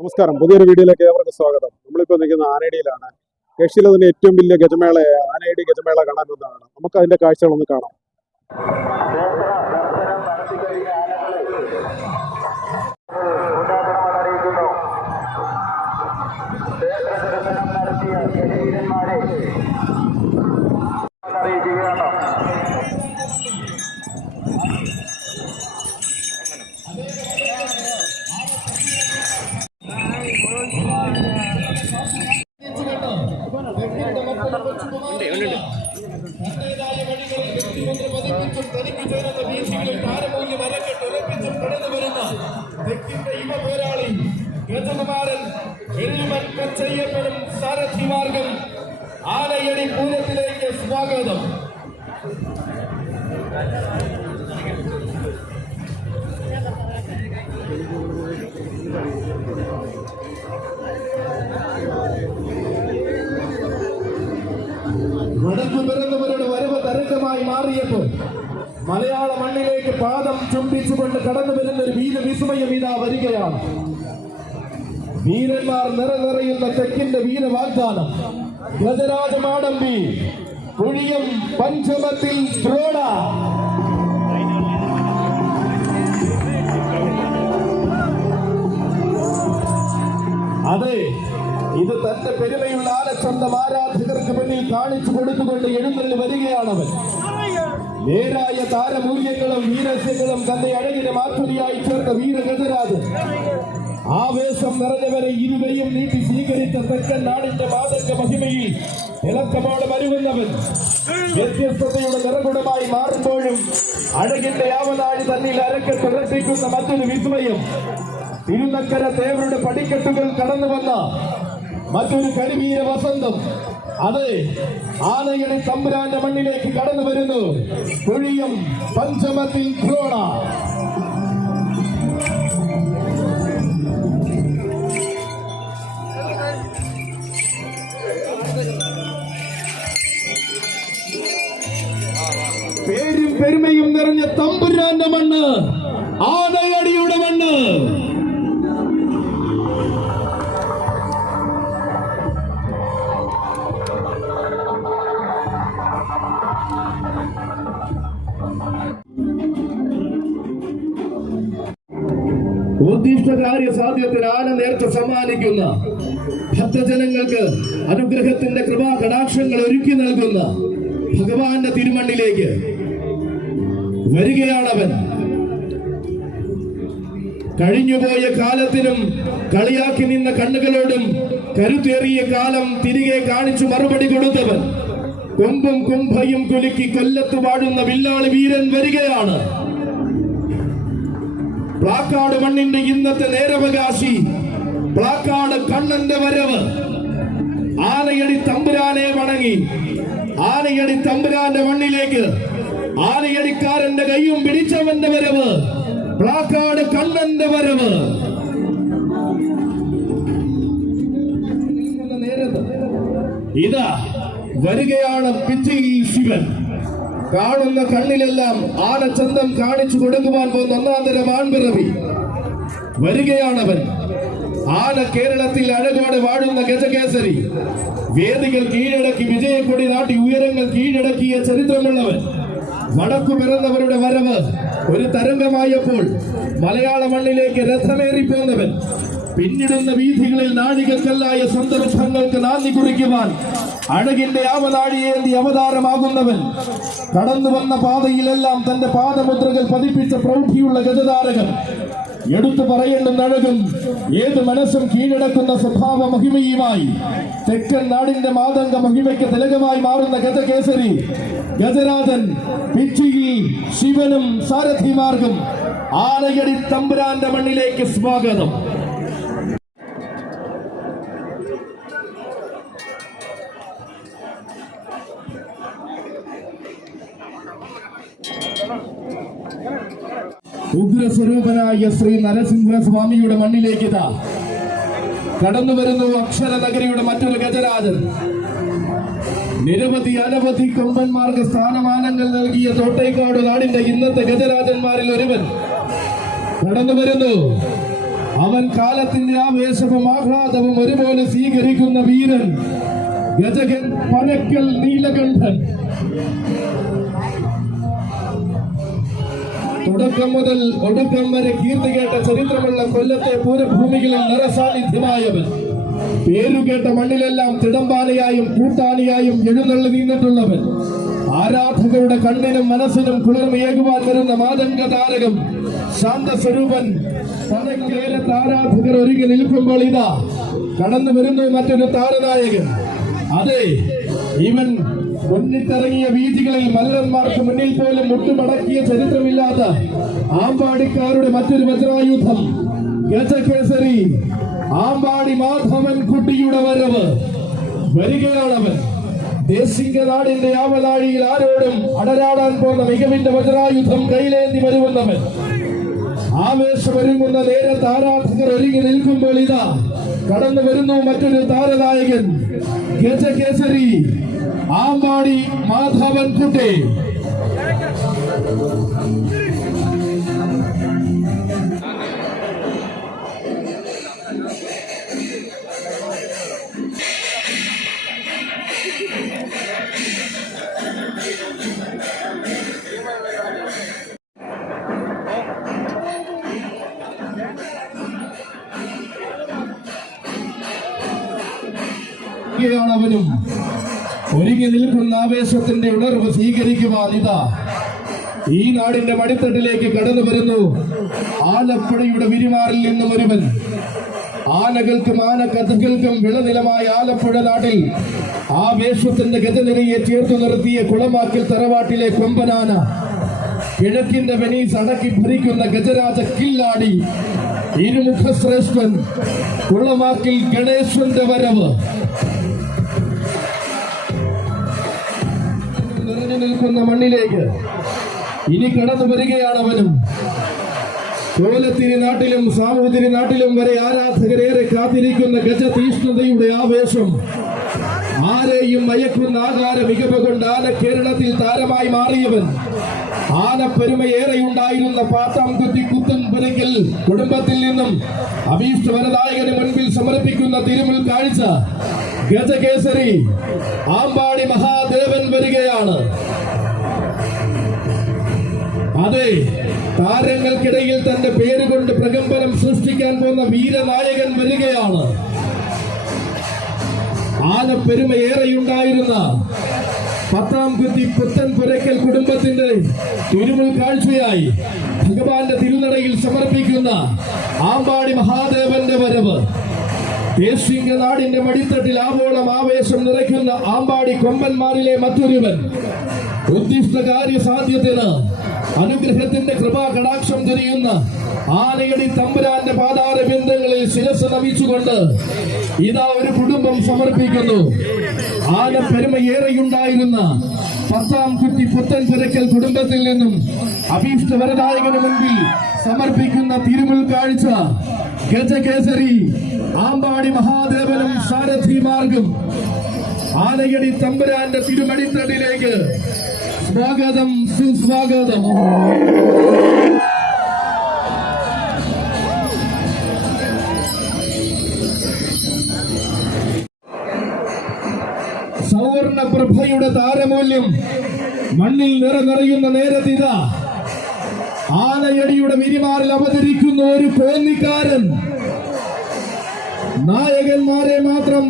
നമസ്കാരം, പുതിയൊരു വീഡിയോയിലേക്ക് ഏവർക്കും സ്വാഗതം. നമ്മളിപ്പോൾ നിൽക്കുന്ന ആനേടിയിലാണ്. ഏഷ്യയിലെ തന്നെ ഏറ്റവും വലിയ ഗജമേള ആനേടി ഗജമേള കാണാൻ വന്നതാണ്. നമുക്ക് അതിന്റെ കാഴ്ചകളൊന്ന് കാണാം. സാരഥിമാർഗം ആനയടി പൂരത്തിലേക്ക് സ്വാഗതം. വടക്കു പിറന്നവരുടെ വരവ് തരംഗമായി മാറിയപ്പോൾ മലയാള മണ്ണിലേക്ക് പാദം ചുംബിച്ചുകൊണ്ട് കടന്നു വരുന്ന ഒരു വീരവിസ്മയം ഇതാ വരികയാണ്. വീരന്മാർ നിറനിറയുന്ന തെക്കിന്റെ വീരവാഗ്ദാനം ഗജരാജമാടമ്പി കുഴിയം പഞ്ചമത്തിൽ ദ്രോണ. അതെ, ഇത് തന്റെ പെരുമയുള്ള ആനച്ചന്തം ആരാധകർക്ക് മുന്നിൽ കാണിച്ചു കൊടുത്തുകൊണ്ട് എഴുന്നള്ളി വരികയാണവൻ. നേരായ താരമൂല്യങ്ങളും വീരസ്യങ്ങളും തന്റെ അഴകിന് മാറ്റുരിയായി ചേർത്ത വീരഗജരാജൻ. ആവേശം നിറഞ്ഞവരെ ഇരുവയും നീട്ടി സ്വീകരിച്ച തെക്കൻ നാടിന്റെ മാതംഗ മഹിമയിൽ തിളക്കമോടെ വരുന്നവൻ. വ്യത്യസ്തതയുടെ നിറകുടമായി മാറുമ്പോഴും അഴകിന്റെ യാവനാഴി തന്നിൽ അരക്കെ തുറപ്പിക്കുന്ന മറ്റൊരു വിസ്മയം. തിരുനക്കര തേവരുടെ പടിക്കെട്ടുകൾ കടന്നു വന്ന മറ്റൊരു കരിവീര വസന്തം. അതെ, ആനയുടെ തമ്പുരാന്റെ മണ്ണിലേക്ക് കടന്നു വരുന്നു കുഴിയം പഞ്ചമത്തിൽ ദ്രോണ. പേരും പെരുമയും നിറഞ്ഞ തമ്പുരാന്റെ മണ്ണ്, ആനയടിയുടെ മണ്ണ്. ഉദ്ദിഷ്ടകാര്യ സാധ്യത്തിന് ആന നേർച്ച സമ്മാനിക്കുന്ന ഭക്തജനങ്ങൾക്ക് അനുഗ്രഹത്തിന്റെ കൃപാ കടാക്ഷങ്ങൾ ഒരുക്കി നൽകുന്ന ഭഗവാന്റെ തിരുമണ്ണിലേക്ക് വരികയാണവൻ. കഴിഞ്ഞുപോയ കാലത്തിനും കളിയാക്കി നിന്ന കണ്ണുകളോടും കരുത്തേറിയ കാലം തിരികെ കാണിച്ചു മറുപടി കൊടുത്തവൻ. കൊമ്പും കുംഭയും കുലുക്കി കൊല്ലത്ത് വാഴുന്ന വില്ലാളി വീരൻ വരികയാണ്. പ്ലാക്കാട് മണ്ണിന്റെ ഇന്നത്തെ നേരവകാശി പ്ലാക്കാട് കണ്ണന്റെ വരവ്. ആനയടി തമ്പുരാനെ വണങ്ങി ആനയടി തമ്പുരാന്റെ മണ്ണിലേക്ക് ആനയടിക്കാരന്റെ കൈയും പിടിച്ചവന്റെ വരവ്. പ്ലാക്കാട് കണ്ണന്റെ വരവ്. ഇതാ വരികയാണ് പിച്ചിൽ ശിവൻ. കാണുന്ന കണ്ണിലെല്ലാം ആനച്ചന്തം കാണിച്ചു കൊടുക്കുവാൻ പോകുന്ന ഒന്നാന്തരം ആൺപിറവി വരികയാണവൻ. ആന കേരളത്തിൽ അഴകോടെ വാഴുന്ന ഗജകേസരി. വേദികൾ കീഴടക്കി വിജയക്കൊടി നാട്ടി ഉയരങ്ങൾ കീഴടക്കിയ ചരിത്രമുള്ളവൻ. വടക്കു പിറന്നവരുടെ വരവ് ഒരു തരംഗമായപ്പോൾ മലയാള മണ്ണിലേക്ക് രഥമേറിപ്പോന്നവൻ. പിന്നിടുന്ന വീഥികളിൽ നാഴികക്കല്ലായ സന്ദർഭങ്ങൾക്ക് നാന്ദി കുറിക്കുവാൻ അഴകിന്റെ ആവനാഴിയേന്തി അവതാരമാകുന്നവൻ. കടന്നു വന്ന പാതയിലെല്ലാം തന്റെ പാദമുദ്രകൾ പതിപ്പിച്ച പ്രൗഢിയുള്ള ഗജതാരകൻ. എടുത്തു പറയേണ്ടുന്ന അഴകും ഏത് മനസ്സും കീഴടക്കുന്ന സ്വഭാവ മഹിമയുമായി തെക്കൻ നാടിന്റെ മാതംഗ മഹിമയ്ക്ക് തിലകമായി മാറുന്ന ഗജകേസരി ഗജരാജൻ പിച്ചിയിൽ ശിവനും സാരഥിമാർഗം ആനയടി തമ്പുരാന്റെ മണ്ണിലേക്ക് സ്വാഗതം. ഉഗ്രസ്വരൂപനായ ശ്രീ നരസിംഹസ്വാമിയുടെ മണ്ണിലേക്ക് ഇതാ കടന്നു വരുന്നു അക്ഷര നഗരിയുടെ മറ്റൊരു ഗജരാജൻ. നിരവധി അനവധി കൊമ്പന്മാർക്ക് സ്ഥാനമാനങ്ങൾ നൽകിയ തോട്ടേക്കാട് നാടിന്റെ ഇന്നത്തെ ഗജരാജന്മാരിൽ ഒരുവൻ കടന്നു വരുന്നു. അവൻ കാലത്തിന്റെ ആവേശവും ആഹ്ലാദവും ഒരുപോലെ സ്വീകരിക്കുന്ന വീരൻ ഗജകൻ പനക്കൽ നീലകണ്ഠൻ. തുടക്കം മുതൽ ഒടുക്കം വരെ കീർത്തി കേട്ട ചരിത്രമുള്ള കൊല്ലത്തെ പൂരഭൂമികളിൽ നിറസാന്നിധ്യമായവൻ. പേരുകേട്ട മണ്ണിലെല്ലാം തിടമ്പാനയായും കൂട്ടാനയായും എഴുന്നള്ളി നിന്നിട്ടുള്ളവൻ. ആരാധകരുടെ കണ്ണിനും മനസ്സിനും കുളിർമയേകുവാൻ വരുന്ന മാതംഗ താരകം ശാന്തസ്വരൂപൻ. പലകേരത്ത് ആരാധകർ ഒരുങ്ങി നിൽക്കുമ്പോൾ ഇതാ കടന്നു വരുന്നു മറ്റൊരു താരനായകൻ. അതെ, ഇവൻ മുന്നിട്ടിറങ്ങിയ വീഥികളിൽ മല്ലന്മാർക്ക് മുന്നിൽ പോലും മുട്ടുമടക്കിയ ചരിത്രമില്ലാത്ത ആമ്പാടിക്കാരുടെ മറ്റൊരു വജ്രായുധം ഗജകേസരി ആമ്പാടി മാധവൻ കുട്ടിയുടെ വരവ്. വരികയാണവൻ. ദേശിംഗ നാടിന്റെ ആവലാഴിയിൽ ആരോടും അടരാടാൻ പോന്ന മികവിന്റെ വജ്രായുധം കൈലേന്തി വരുന്നവൻ. ആവേശമൊരുങ്ങുന്ന നേരത്ത് ആരാധകർ ഒരുങ്ങി നിൽക്കുമ്പോൾ ഇതാ കടന്നു വരുന്നു മറ്റൊരു താരനായകൻ ഗജകേസരി ആമ്പാടി മാധവൻ കുട്ടി. അവനും ഒരുങ്ങി നിൽക്കുന്ന ആവേശത്തിന്റെ ഉണർവ് സ്വീകരിക്കുവാൻ ഇതാ ഈ നാടിന്റെ മടിത്തട്ടിലേക്ക് കടന്നു വരുന്നു ആലപ്പുഴയുടെ വിരിമാറിൽ നിന്നും ഒരുവൻ. ആനകൾക്കും ആനക്കഥകൾക്കും വിളനിലമായ ആലപ്പുഴ നാട്ടിൽ ആവേശത്തിന്റെ ഗജനിരയെ ചേർത്തു നിർത്തിയ കുളമാക്കിൽ തറവാട്ടിലെ കൊമ്പനാന. കിഴക്കിന്റെ വെനീസ് അടക്കി ഭരിക്കുന്ന ഗജരാജ കില്ലാടി ഇരുമുഖശ്രേഷ്ഠൻ കുളമാക്കിൽ ഗണേശന്റെ വരവ്. നിറഞ്ഞു നിൽക്കുന്ന മണ്ണിലേക്ക് ഇനി കടന്നു വരികയാണവനും. ചോലത്തിരി നാട്ടിലും സാമൂതിരി നാട്ടിലും വരെ ആരാധകരേറെ കാത്തിരിക്കുന്ന ഗജതീഷ്ണതയുടെ ആവേശം. ആരെയും മയക്കുന്ന ആകാര മികവ് കൊണ്ട് ആന കേരളത്തിൽ താരമായി മാറിയവൻ. ആനപ്പെരുമയേറെയുണ്ടായിരുന്ന പാത്താംകുത്തി കുത്തൻ പുരയ്ക്കൽ കുടുംബത്തിൽ നിന്നും അഭീഷ്ടവരദായകന് മുൻപിൽ സമർപ്പിക്കുന്ന തിരുമുൽ കാഴ്ച ഗജകേസരി ആമ്പാടി മഹാദേവൻ വരികയാണ്. അതെ, താരങ്ങൾക്കിടയിൽ തന്റെ പേരുകൊണ്ട് പ്രകമ്പനം സൃഷ്ടിക്കാൻ പോകുന്ന വീരനായകൻ വരികയാണ്. ആനപ്പെരുമയേറെയുണ്ടായിരുന്ന പത്താംകുത്തി പുത്തൻ പുരയ്ക്കൽ കുടുംബത്തിന്റെ തിരുമുൽ കാഴ്ചയായി ഭഗവാന്റെ തിരുനടയിൽ സമർപ്പിക്കുന്ന ആമ്പാടി മഹാദേവന്റെ വരവ്. ദേശിംഗ നാടിന്റെ മടിത്തട്ടിൽ ആവോളം ആവേശം നിറയ്ക്കുന്ന ആമ്പാടി കൊമ്പന്മാരിലെ മറ്റൊരുവൻ. ഉദ്ദിഷ്ട കാര്യ സാധ്യത്തിന് അനുഗ്രഹത്തിന്റെ കൃപാകടാക്ഷം ചൊരിയുന്ന ആനയടി തമ്പുരാന്റെ പാതാര ബിന്ദങ്ങളിൽ ശിരസ് നമിച്ചുകൊണ്ട് ഇതാ ഒരു കുടുംബം സമർപ്പിക്കുന്നു. ആന പെരുമയേറെയുണ്ടായിരുന്ന പത്താംകുത്തി പുത്തൻ പുരയ്ക്കൽ കുടുംബത്തിൽ നിന്നും അഭീഷ്ട വരദായകന് മുൻപിൽ സമർപ്പിക്കുന്ന തിരുമുൽ കാഴ്ച ഗജകേസരി ആമ്പാടി മഹാദേവനും സാരഥിമാർഗം. ആനയടി തമ്പുരാന്റെ തിരുമടിത്തടിലേക്ക് സ്വാഗതം, സുസ്വാഗതം. സൗവർണ പ്രഭയുടെ താരമൂല്യം മണ്ണിൽ നിറയുന്ന നേരത്തിതാ ആനയടിയുടെ വിരിമാറിൽ അവതരിക്കുന്ന ഒരു കോന്നിക്കാരൻ. നായകന്മാരെ മാത്രം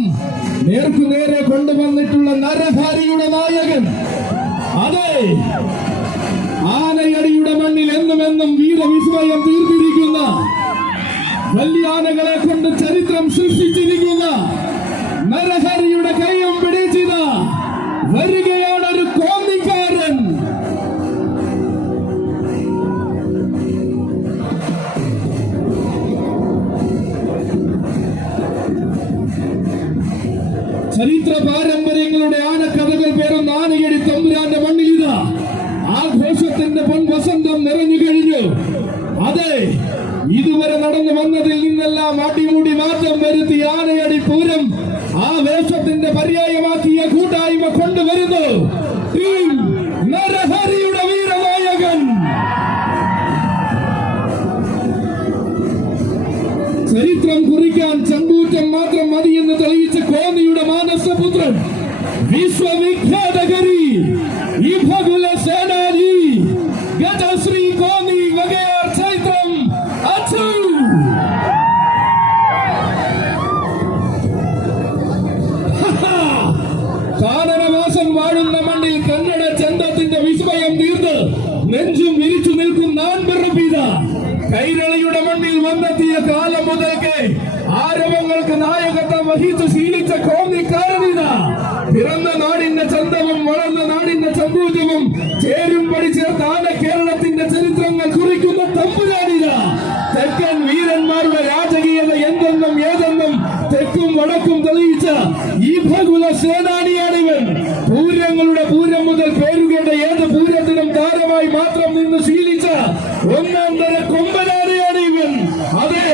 നേർക്കുനേരെ കൊണ്ടുവന്നിട്ടുള്ള നരഹാരിയുടെ നായകൻ. അതെ, ആനയടിയുടെ മണ്ണിൽ എന്നുമെന്നും വീരവിസ്മയം തീർത്തിരിക്കുന്ന, വലിയ ആനകളെ കൊണ്ട് ചരിത്രം സൃഷ്ടിച്ചിരിക്കുന്ന നരഹരിയുടെ കൈയും പിടിച്ചിത വരികയാണ് ഒരു കോന്നിക്കാരൻ. ചരിത്ര പാരമ്പര്യങ്ങളുടെ ആനക്കഥകൾ പേരുന്ന ആനയടി തമ്പുരാന്റെ മണ്ണിലിത ആഘോഷത്തിന്റെ പൊൻവസന്തം നിറഞ്ഞു കഴിഞ്ഞു. അതെ, ഇതുവരെ നടന്നു വന്നതിൽ നിന്നെല്ലാം അടിമുടി മാറ്റം വരുത്തി ആനയടി പൂരം ആവേശത്തിന്റെ പര്യായമാക്കിയ കൂട്ടായ്മ കൊണ്ടുവരുന്നു ടീം നരഹരിയുടെ വീരനായകൻ. വിശ്വവിഖ്യാതകരി ഇഭകുല സേനാനി ഗജശ്രീ കോന്നി വകയാർ ചൈത്രം അച്ചു. കാനനവാസം വാഴുന്ന മണ്ണിൽ കന്നഡ ചന്തത്തിന്റെ വിസ്മയം തീർന്ന് നെഞ്ചും വിരിച്ചു നിൽക്കുന്ന നാൻപിറപ്പിത കൈരളിയുടെ മണ്ണിൽ വന്നെത്തിയ കാലം മുതൽക്ക് ആരവങ്ങൾക്ക് നായകത്വം വഹിച്ചു ശീലിച്ച കോന്നിക്കാരനിത പിറന്ന നാടിന്റെ ചന്തവും വളർന്ന നാടിന്റെ ചമ്പൂജവും ചേരും പഠിച്ചേർത്ത് ആന കേരളത്തിന്റെ ചരിത്രങ്ങൾ കുറിക്കുന്ന തമ്പുരാനിത തെക്കൻ വീരന്മാരുടെ രാജകീയത എന്തെന്നും ഏതെന്നും തെക്കും വടക്കും തെളിയിച്ച ഈ ഭകുല സേനാനിയാണിവൻ. പൂരങ്ങളുടെ പൂരം മുതൽ പേരുകേണ്ട ഏത് പൂരത്തിനും താരമായി മാത്രം നിന്ന് ശീലിച്ച ഒന്നാം തര കൊമ്പനാനയാണ് ഇവൻ. അതെ,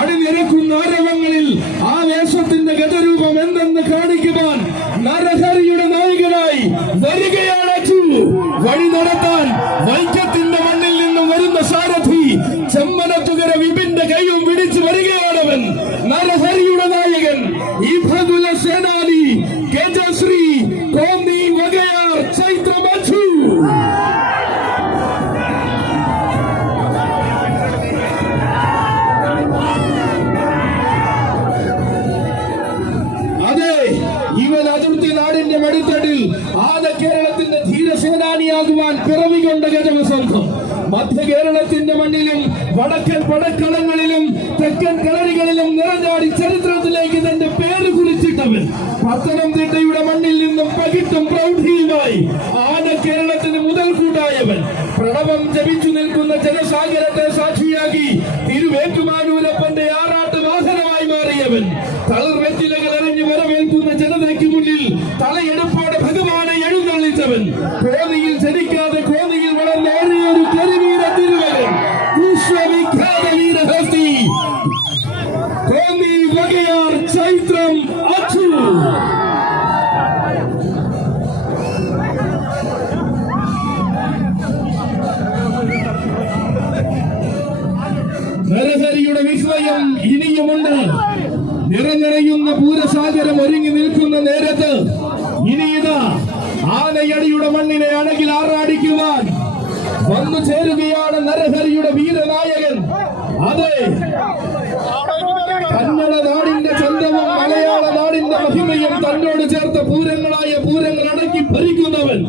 അണിനിരക്കുന്ന ആരവങ്ങളിൽ ആ വേഷത്തിന്റെ ഗതരൂപം എന്തെന്ന് കാണിക്കുവാൻ നരഹരിയുടെ നായകനായി വരികയാണ് അച്ചു. വഴി നടത്താൻ വൈക്കത്തിന്റെ മണ്ണിൽ നിന്നും വരുന്ന സാരഥി ചെമ്മനത്തുകര വിപിന്റെ കൈയും പിടിച്ചു വരികയാണവൻ. നരഹരിയുടെ നായകൻ ഈ ഭകുല സേനാനി ഗജശ്രീ കോന്നി വകയാർ ചൈത്രം അച്ചു. അതെ, ഇവൻ അതിർത്തി നാടിന്റെ മടിത്തട്ടിൽ ആദ്യ കേരളത്തിന്റെ ധീരസേനാനിയാകുവാൻ പിറവികൊണ്ട ഗജവസന്തം. മധ്യ കേരളത്തിന്റെ മണ്ണിലും വടക്കൻ പടക്കളങ്ങളിലും തെക്കൻ കളരികളിലും നിറഞ്ഞാടി ചരിത്രത്തിലേക്ക് തന്റെ പേര് കുറിച്ചിട്ടവൻ. പത്തനംതിട്ടയുടെ മണ്ണിൽ നിന്നും പകിട്ടും പ്രൗഢിയുമായി ആന കേരളത്തിന് മുതൽക്കൂട്ടായവൻ. പ്രണവം ജപിച്ചു നിൽക്കുന്ന ജനസാഗരത്തെ സാക്ഷിയാക്കി തിരുവേറ്റുമാനൂരപ്പന്റെ ആറാട്ട് വാഹനമായി മാറിയവൻ. തളിർവെറ്റിലകൾ എറിഞ്ഞു വരവേൽക്കുന്ന ജനതയ്ക്ക് മുന്നിൽ തലയെടുപ്പോടെ ഭഗവാനെ എഴുന്നള്ളിച്ചവൻ. കോന്നിയിൽ ജനിക്കാതെ കോന്നിയിൽ വളർന്ന ഒരേയൊരു കരിവീര തിരുവരൻ വിശ്വവിഖ്യാത വീരഹസ്തി കോന്നി വകയാർ ചൈത്രം അച്ചു. നരഹരിയുടെ വിസ്മയം ഇനിയുമുണ്ട്. നിറഞ്ഞറിയുന്ന പൂരസാഗരം ഒരുങ്ങി നിൽക്കുന്ന നേരത്ത് ഇനിയിതാ ആനയടിയുടെ മണ്ണിനെ അണകിൽ ആറാടിക്കുവാൻ വന്നു ചേരുകയാണ് നരഹരിയുടെ വീരനായകൻ. അതെ, കന്നഡ നാടിന്റെ ചന്തവും മലയാള നാടിന്റെ മഹിമയും തന്നോട് ചേർത്ത പൂരങ്ങളായ പൂരങ്ങൾ അടക്കി ഭരിക്കുന്നവൻ.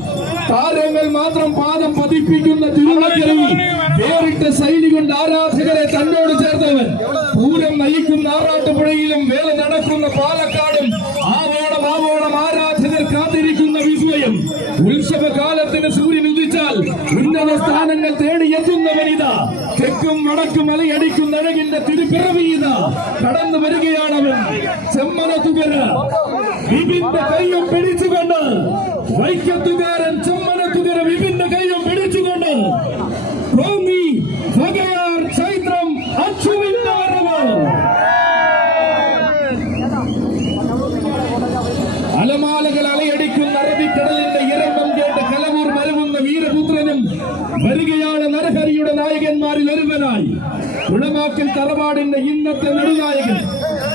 താരങ്ങൾ മാത്രം പാദം പതിപ്പിക്കുന്ന തിരുവക്കരയിൽ വേറിട്ട ശൈലി കൊണ്ട് ആരാധകരെ തന്നോട് ചേർത്തവൻ. പൂരം നയിക്കുന്ന ആറാട്ടുപുഴയിലും വേല നടക്കുന്ന പാലക്കാടും ആവോളം ആരാധകർ കാത്തിരിക്കുന്ന വിസ്മയം. ഉത്സവകാലത്തിന് സൂര്യൻ ഉദിച്ചാൽ ഉന്നത സ്ഥാനങ്ങൾ തേടിയെത്തുന്നവനിതാ. തെക്കും വടക്കും അലയടിക്കുന്ന അഴകിന്റെ തിരുപ്പിറവിയിത കടന്നു വരികയാണവൻ. ചെമ്മനത്തുകര വിപിന്റെ കൈയും പിടിച്ചുകൊണ്ട് വൈക്കത്തുകാരൻ ചെമ്മനത്തുകര വിപിന്റെ കൈയും പിടിച്ചുകൊണ്ട് കോന്നി വകയാർ ചൈത്രം അച്ചുവിന്റെ വരവ്. അലമാലകൾ അലയടിക്കുന്ന അറബിക്കടലിന്റെ ഇരമ്പം കേട്ട് കലവൂർ മരവുന്ന വീരപുത്രനും വരികയാണ് നരഹരിയുടെ നായകന്മാരിൽ ഒരുവനായി. കുളമാക്കിൽ തറവാടിന്റെ ഇന്നത്തെ നെടുനായകൻ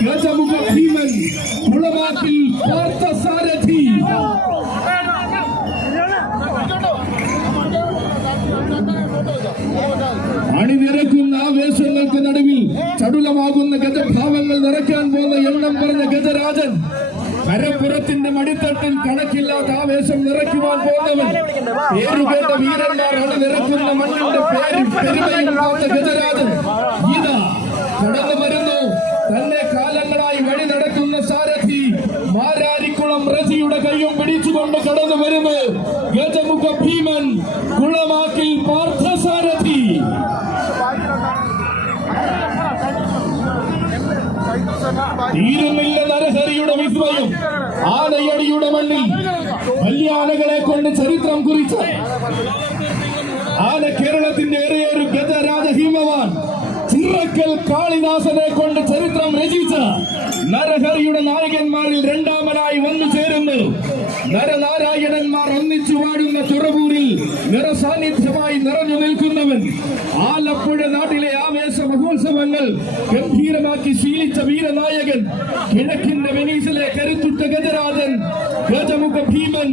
ഗജമുഖ ഭീമൻ, കുളമാക്കിൽ പാർത്ഥസാരഥി. അണിനിരക്കുന്ന ആവേശങ്ങൾക്ക് നടുവിൽ ചടുലമാകുന്ന ഗജഭാവങ്ങൾ നിറയ്ക്കാൻ പോകുന്ന എണ്ണം പറഞ്ഞ ഗജരാജൻ. കരപ്പുറത്തിന്റെ മടിത്തട്ടിൽ കണക്കില്ലാത്ത ആവേശം നിറയ്ക്കുവാൻ പോകുന്നവൻ. പേരുകേട്ട വീരന്മാർ അണിനിരക്കുന്ന മണ്ണിന്റെ പെരുമയും കാത്ത ഗജരാജൻ ഇതാ കടന്നു വരുന്നു. തന്നെ കാലങ്ങളായി വഴി നടക്കുന്ന സാരഥി മാരാരിക്കുളം റസിയുടെ കൈയും പിടിച്ചുകൊണ്ട് കടന്നു വരുന്നു ഗജമുഖ ഭീമൻ, കുളമാക്കിൽ പാർത്ഥസാരഥി. തീരുന്നില്ല നരഹരിയുടെ വിസ്മയം. ആനയടിയുടെ മണ്ണിൽ വലിയ ആനകളെ കൊണ്ട് ചരിത്രം കുറിച്ച ആന കേരളത്തിന്റെ ഏറെയൊരു ഗജരാജ ഹിമവാൻ ചിറക്കൽ കാളിദാസനെ കൊണ്ട് ചരിത്രം രചിച്ച നരഹരിയുടെ നായകന്മാരിൽ രണ്ടാമനായി വന്നു ചേരുന്നു. നരനാരായണന്മാർ ഒന്നിച്ചു വാഴുന്ന തുറവൂരിൽ നിറസാന്നിധ്യമായി നിറഞ്ഞു നിൽക്കുന്നവൻ, ആലപ്പുഴ നാട്ടിലെ ആവേശ മഹോത്സവങ്ങൾ ഗംഭീരമാക്കി ശീലിച്ച വീരനായകൻ, കിഴക്കിന്റെ വെനീസിലെ കരുത്തുറ്റ ഗജരാജൻ, ഗജമുഖ ഭീമൻ,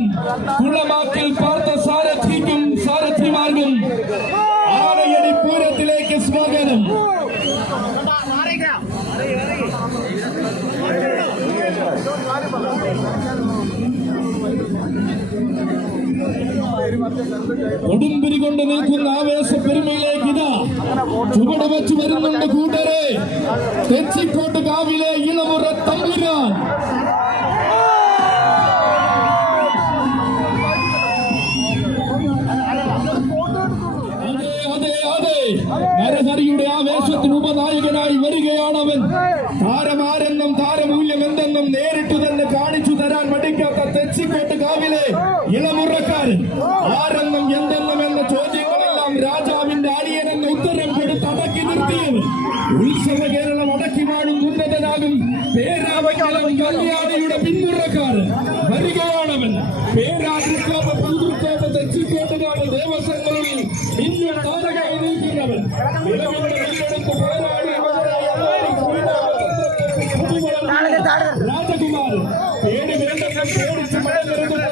കുളമാക്കിൽ പാർത്ത സാരഥിക്കും സാരഥിമാർക്കും ആനയടി പൂരത്തിലേക്ക് സ്വാഗതം. കൊടുമ്പിരി കൊണ്ട് നിൽക്കുന്ന ആവേശ പെരുമയിലേക്ക് ഇതാ ചുവട് വെച്ച് വരുന്നുണ്ട് കൂട്ടരെ. തെച്ചിക്കോട്ട് കാവിലെ ഇളമുറ തമ്പുരാൻ. നരഹരിയുടെ ആവേശത്തിന് ഉപനായകനായി വരികയാണവൻ. താരമാരെന്നും താരമൂല്യം എന്തെന്നും നേരിട്ട് തന്നെ കാണിച്ചു തരാൻ മടിക്കാത്ത തെച്ചിക്കോട്ട് കാവിലെ ഇളമുറക്കാരൻ. ആരെന്നും എന്തെന്നും എന്ന ചോദ്യങ്ങളെല്ലാം രാജാവിന്റെ അടിയനെന്ന ഉത്തരം കൊടുത്ത് അടക്കി നിർത്തിയവൻ. ഉത്സവ കേരളം അടക്കി വാഴും ഉന്നതനാകും പേരാവയ്ക്കലം കല്യാണിയുടെ പിന്മുറക്കാരൻ വരികയാണവൻ. പേരാതിരിക്കാത്ത പുതുക്കോട്ട തെച്ചിക്കോട്ടുകാട് ദേവസ്വങ്ങളിൽ ഇന്ന് താരകമായി നിൽക്കുന്നവൻ. രാജകുമാരൻ പേര് വേണ്ടെന്ന് പേടിച്ച് മടങ്ങിറങ്ങുന്ന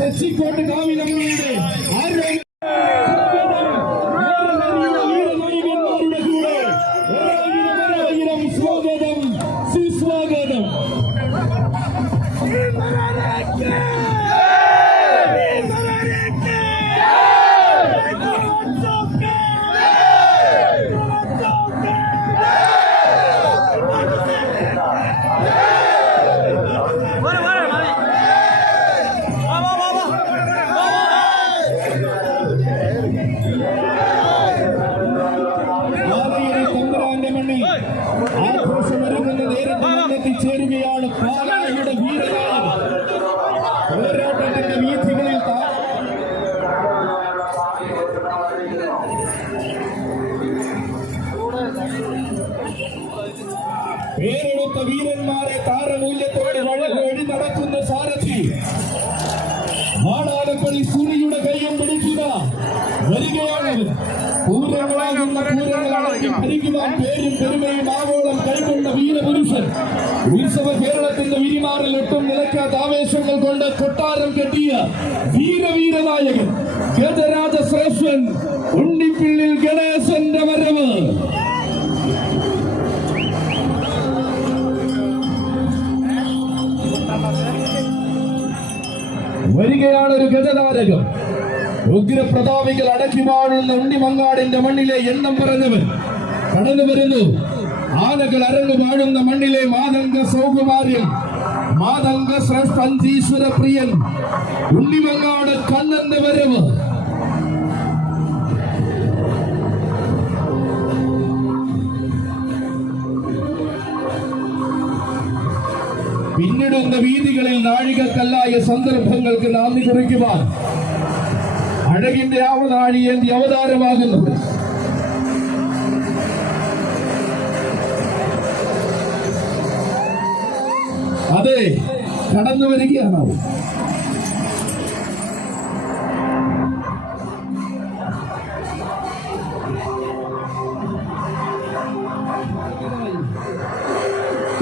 തെച്ചിക്കോട്ട് കാവിലമ്മയുടെ ആരോഗ്യ സ്വാഗതം സുസ്വാഗതം. ചേരുകയാണ് പാലായുടെ വീരനായകൻ. പോരാട്ടത്തിന്റെ വീഥികളിൽ പേരെടുത്ത വീരന്മാരെ താരമൂല്യത്തോടെ വഴി നടക്കുന്ന സാരഥി മാടാലപ്പള്ളി സൂര്യയുടെ കയ്യം പിടിക്കുക വരികയാണവൻ. പൂരങ്ങളാകുന്ന പൂരങ്ങളടക്കി ഭരിക്കുവാൻ പേരും പെരുമയും ആവോളം കൈക്കൊണ്ട വീരപുരുഷൻ. ഉത്സവ കേരളത്തിന്റെ വിരിമാറിൽ ഒട്ടും നിലയ്ക്കാത്ത ആവേശങ്ങൾ കൊണ്ട് കൊട്ടാരം കെട്ടിയ വീരനായകൻ, ഗജരാജ ശ്രേഷ്ഠൻ ഉണ്ണിപ്പിള്ളിൽ ഗണേശന്റെ വരവ്. വരികയാണ് ഒരു ഗജതാരകം. ഉഗ്രപ്രതാപികൾ അടക്കി വാഴുന്ന ഉണ്ണിമങ്ങാടിന്റെ മണ്ണിലെ എണ്ണം പറഞ്ഞവൻ കടന്നു വരുന്നു. ആനകൾ അരങ്ങു വാഴുന്ന മണ്ണിലെ മാതംഗ സൗകുമാര്യം, മാതംഗ ശ്രേഷ്ഠീശ്വര പ്രിയൻ ഉണ്ണിമങ്ങാട് കണ്ണന്റെ വരവ്. പിന്നിടുന്ന വീതികളിൽ നാഴികക്കല്ലായ സന്ദർഭങ്ങൾക്ക് നാന്ദി കുറിക്കുവാൻ അഴകിന്റെ ആവനാഴിയേന്തി അവതാരമാകുന്നത് അതെ കടന്നു വരികയാണ്.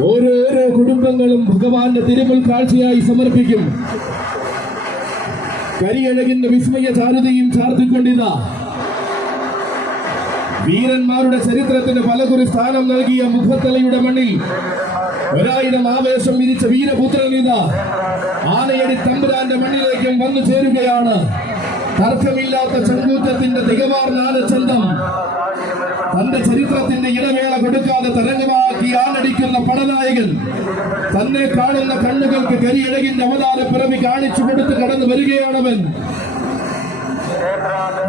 ഓരോരോ കുടുംബങ്ങളും ഭഗവാന്റെ തിരുമുൽ കാഴ്ചയായി സമർപ്പിക്കും. കരിയഴകിന്റെ വിസ്മയ ചാരുതയും ചാർത്തിക്കൊണ്ടിരുന്ന വീരന്മാരുടെ ചരിത്രത്തിന് പലകുറി സ്ഥാനം നൽകിയ മുഖത്തലയുടെ മണ്ണിൽ 1000 ആവേശം വിരിച്ച വീരപുത്രനിത ആനയടി തമ്പുരാന്റെ മണ്ണിലേക്കും വന്നു ചേരുകയാണ്. തർക്കമില്ലാത്ത ചങ്കൂറ്റത്തിന്റെ തികവാർന്ന ആനച്ചന്തം തന്റെ ചരിത്രത്തിന്റെ ഇടവേള കൊടുക്കാതെ തരംഗമാക്കി ആനടിക്കുന്ന പടനായകൻ തന്നെ കാണുന്ന കണ്ണുകൾക്ക് കരിയഴകിന്റെ അവതാര പിറവി കാണിച്ചു കൊടുത്ത് കടന്നു വരികയാണവൻ.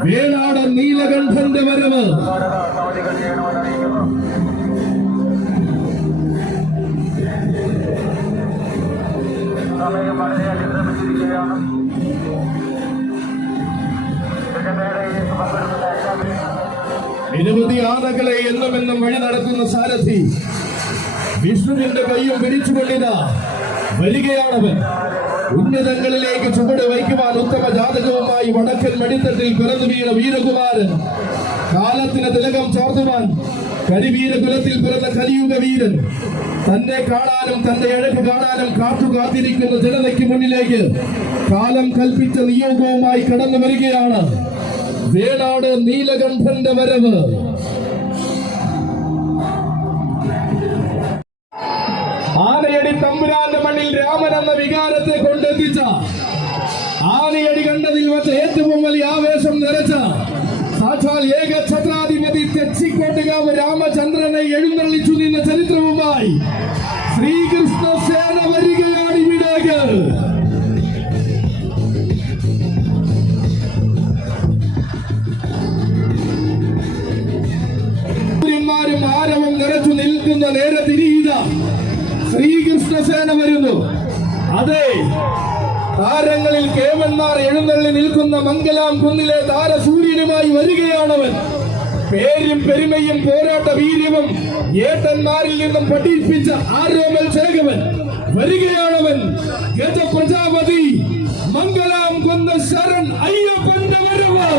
വേണാടൻ നീലകണ്ഠന്റെ വരവ്. നിരവധി ആനകളെ എന്നും വഴി നടത്തുന്ന സാരഥി വിഷ്ണുവിന്റെ കൈയും പിടിച്ചുകൊണ്ടിത വരികയാണവൻ. ഉന്നതങ്ങളിലേക്ക് ചുവട് വയ്ക്കുവാൻ ഉത്തമ ജാതകവുമായി വടക്കൻ മടിത്തട്ടിൽ പിറന്നു വീണ വീരകുമാരൻ. കാലത്തിന് തിലകം ചോർത്തുവാൻ കരിവീരകുലത്തിൽ പിറന്ന കലിയുഗ വീരൻ. തന്നെ കാണാനും തന്റെ അഴക് കാണാനും കാത്തിരിക്കുന്ന ജനതയ്ക്ക് മുന്നിലേക്ക് കാലം കൽപ്പിച്ച നിയോഗവുമായി കടന്നു വരികയാണ് വേണാട് നീലകണ്ഠന്റെ വരവ്. ആനയടി തമ്പുരാന്റെ മണ്ണിൽ രാമൻ എന്ന വികാരത്തെ കൊണ്ടെത്തിച്ച, ആനയടി കണ്ടതിൽ വെച്ച ഏറ്റവും വലിയ ആവേശം നിറച്ച സാക്ഷാൽ ഏക ഛത്രാധിപതി തെച്ചിക്കോട്ടുകാവ് രാമചന്ദ്രനെ എഴുന്നള്ളിച്ചു നിന്ന ചരിത്രവുമായി ശ്രീകൃഷ്ണ സേന വരികയാണ് ഇവിടേക്ക്. ആരവം നിറച്ചു നിൽക്കുന്ന നേരെ തിരിയുക ശ്രീകൃഷ്ണസേന വരുന്നു. അതെ, താരങ്ങളിൽ കേവന്മാർ എഴുന്നള്ളി നിൽക്കുന്ന മംഗലാം കുന്നിലെ താരസൂര്യനുമായി വരികയാണവൻ. പേരും പെരുമയും പോരാട്ട വീര്യവും ഏട്ടന്മാരിൽ നിന്നും പഠിപ്പിച്ച ആരോമൽ ചേകവൻ വരികയാണവൻ. ഗജപ്രജാപതി മംഗലാം കുന്ന് ശരൺ അയ്യപ്പന്റെ വരവ്.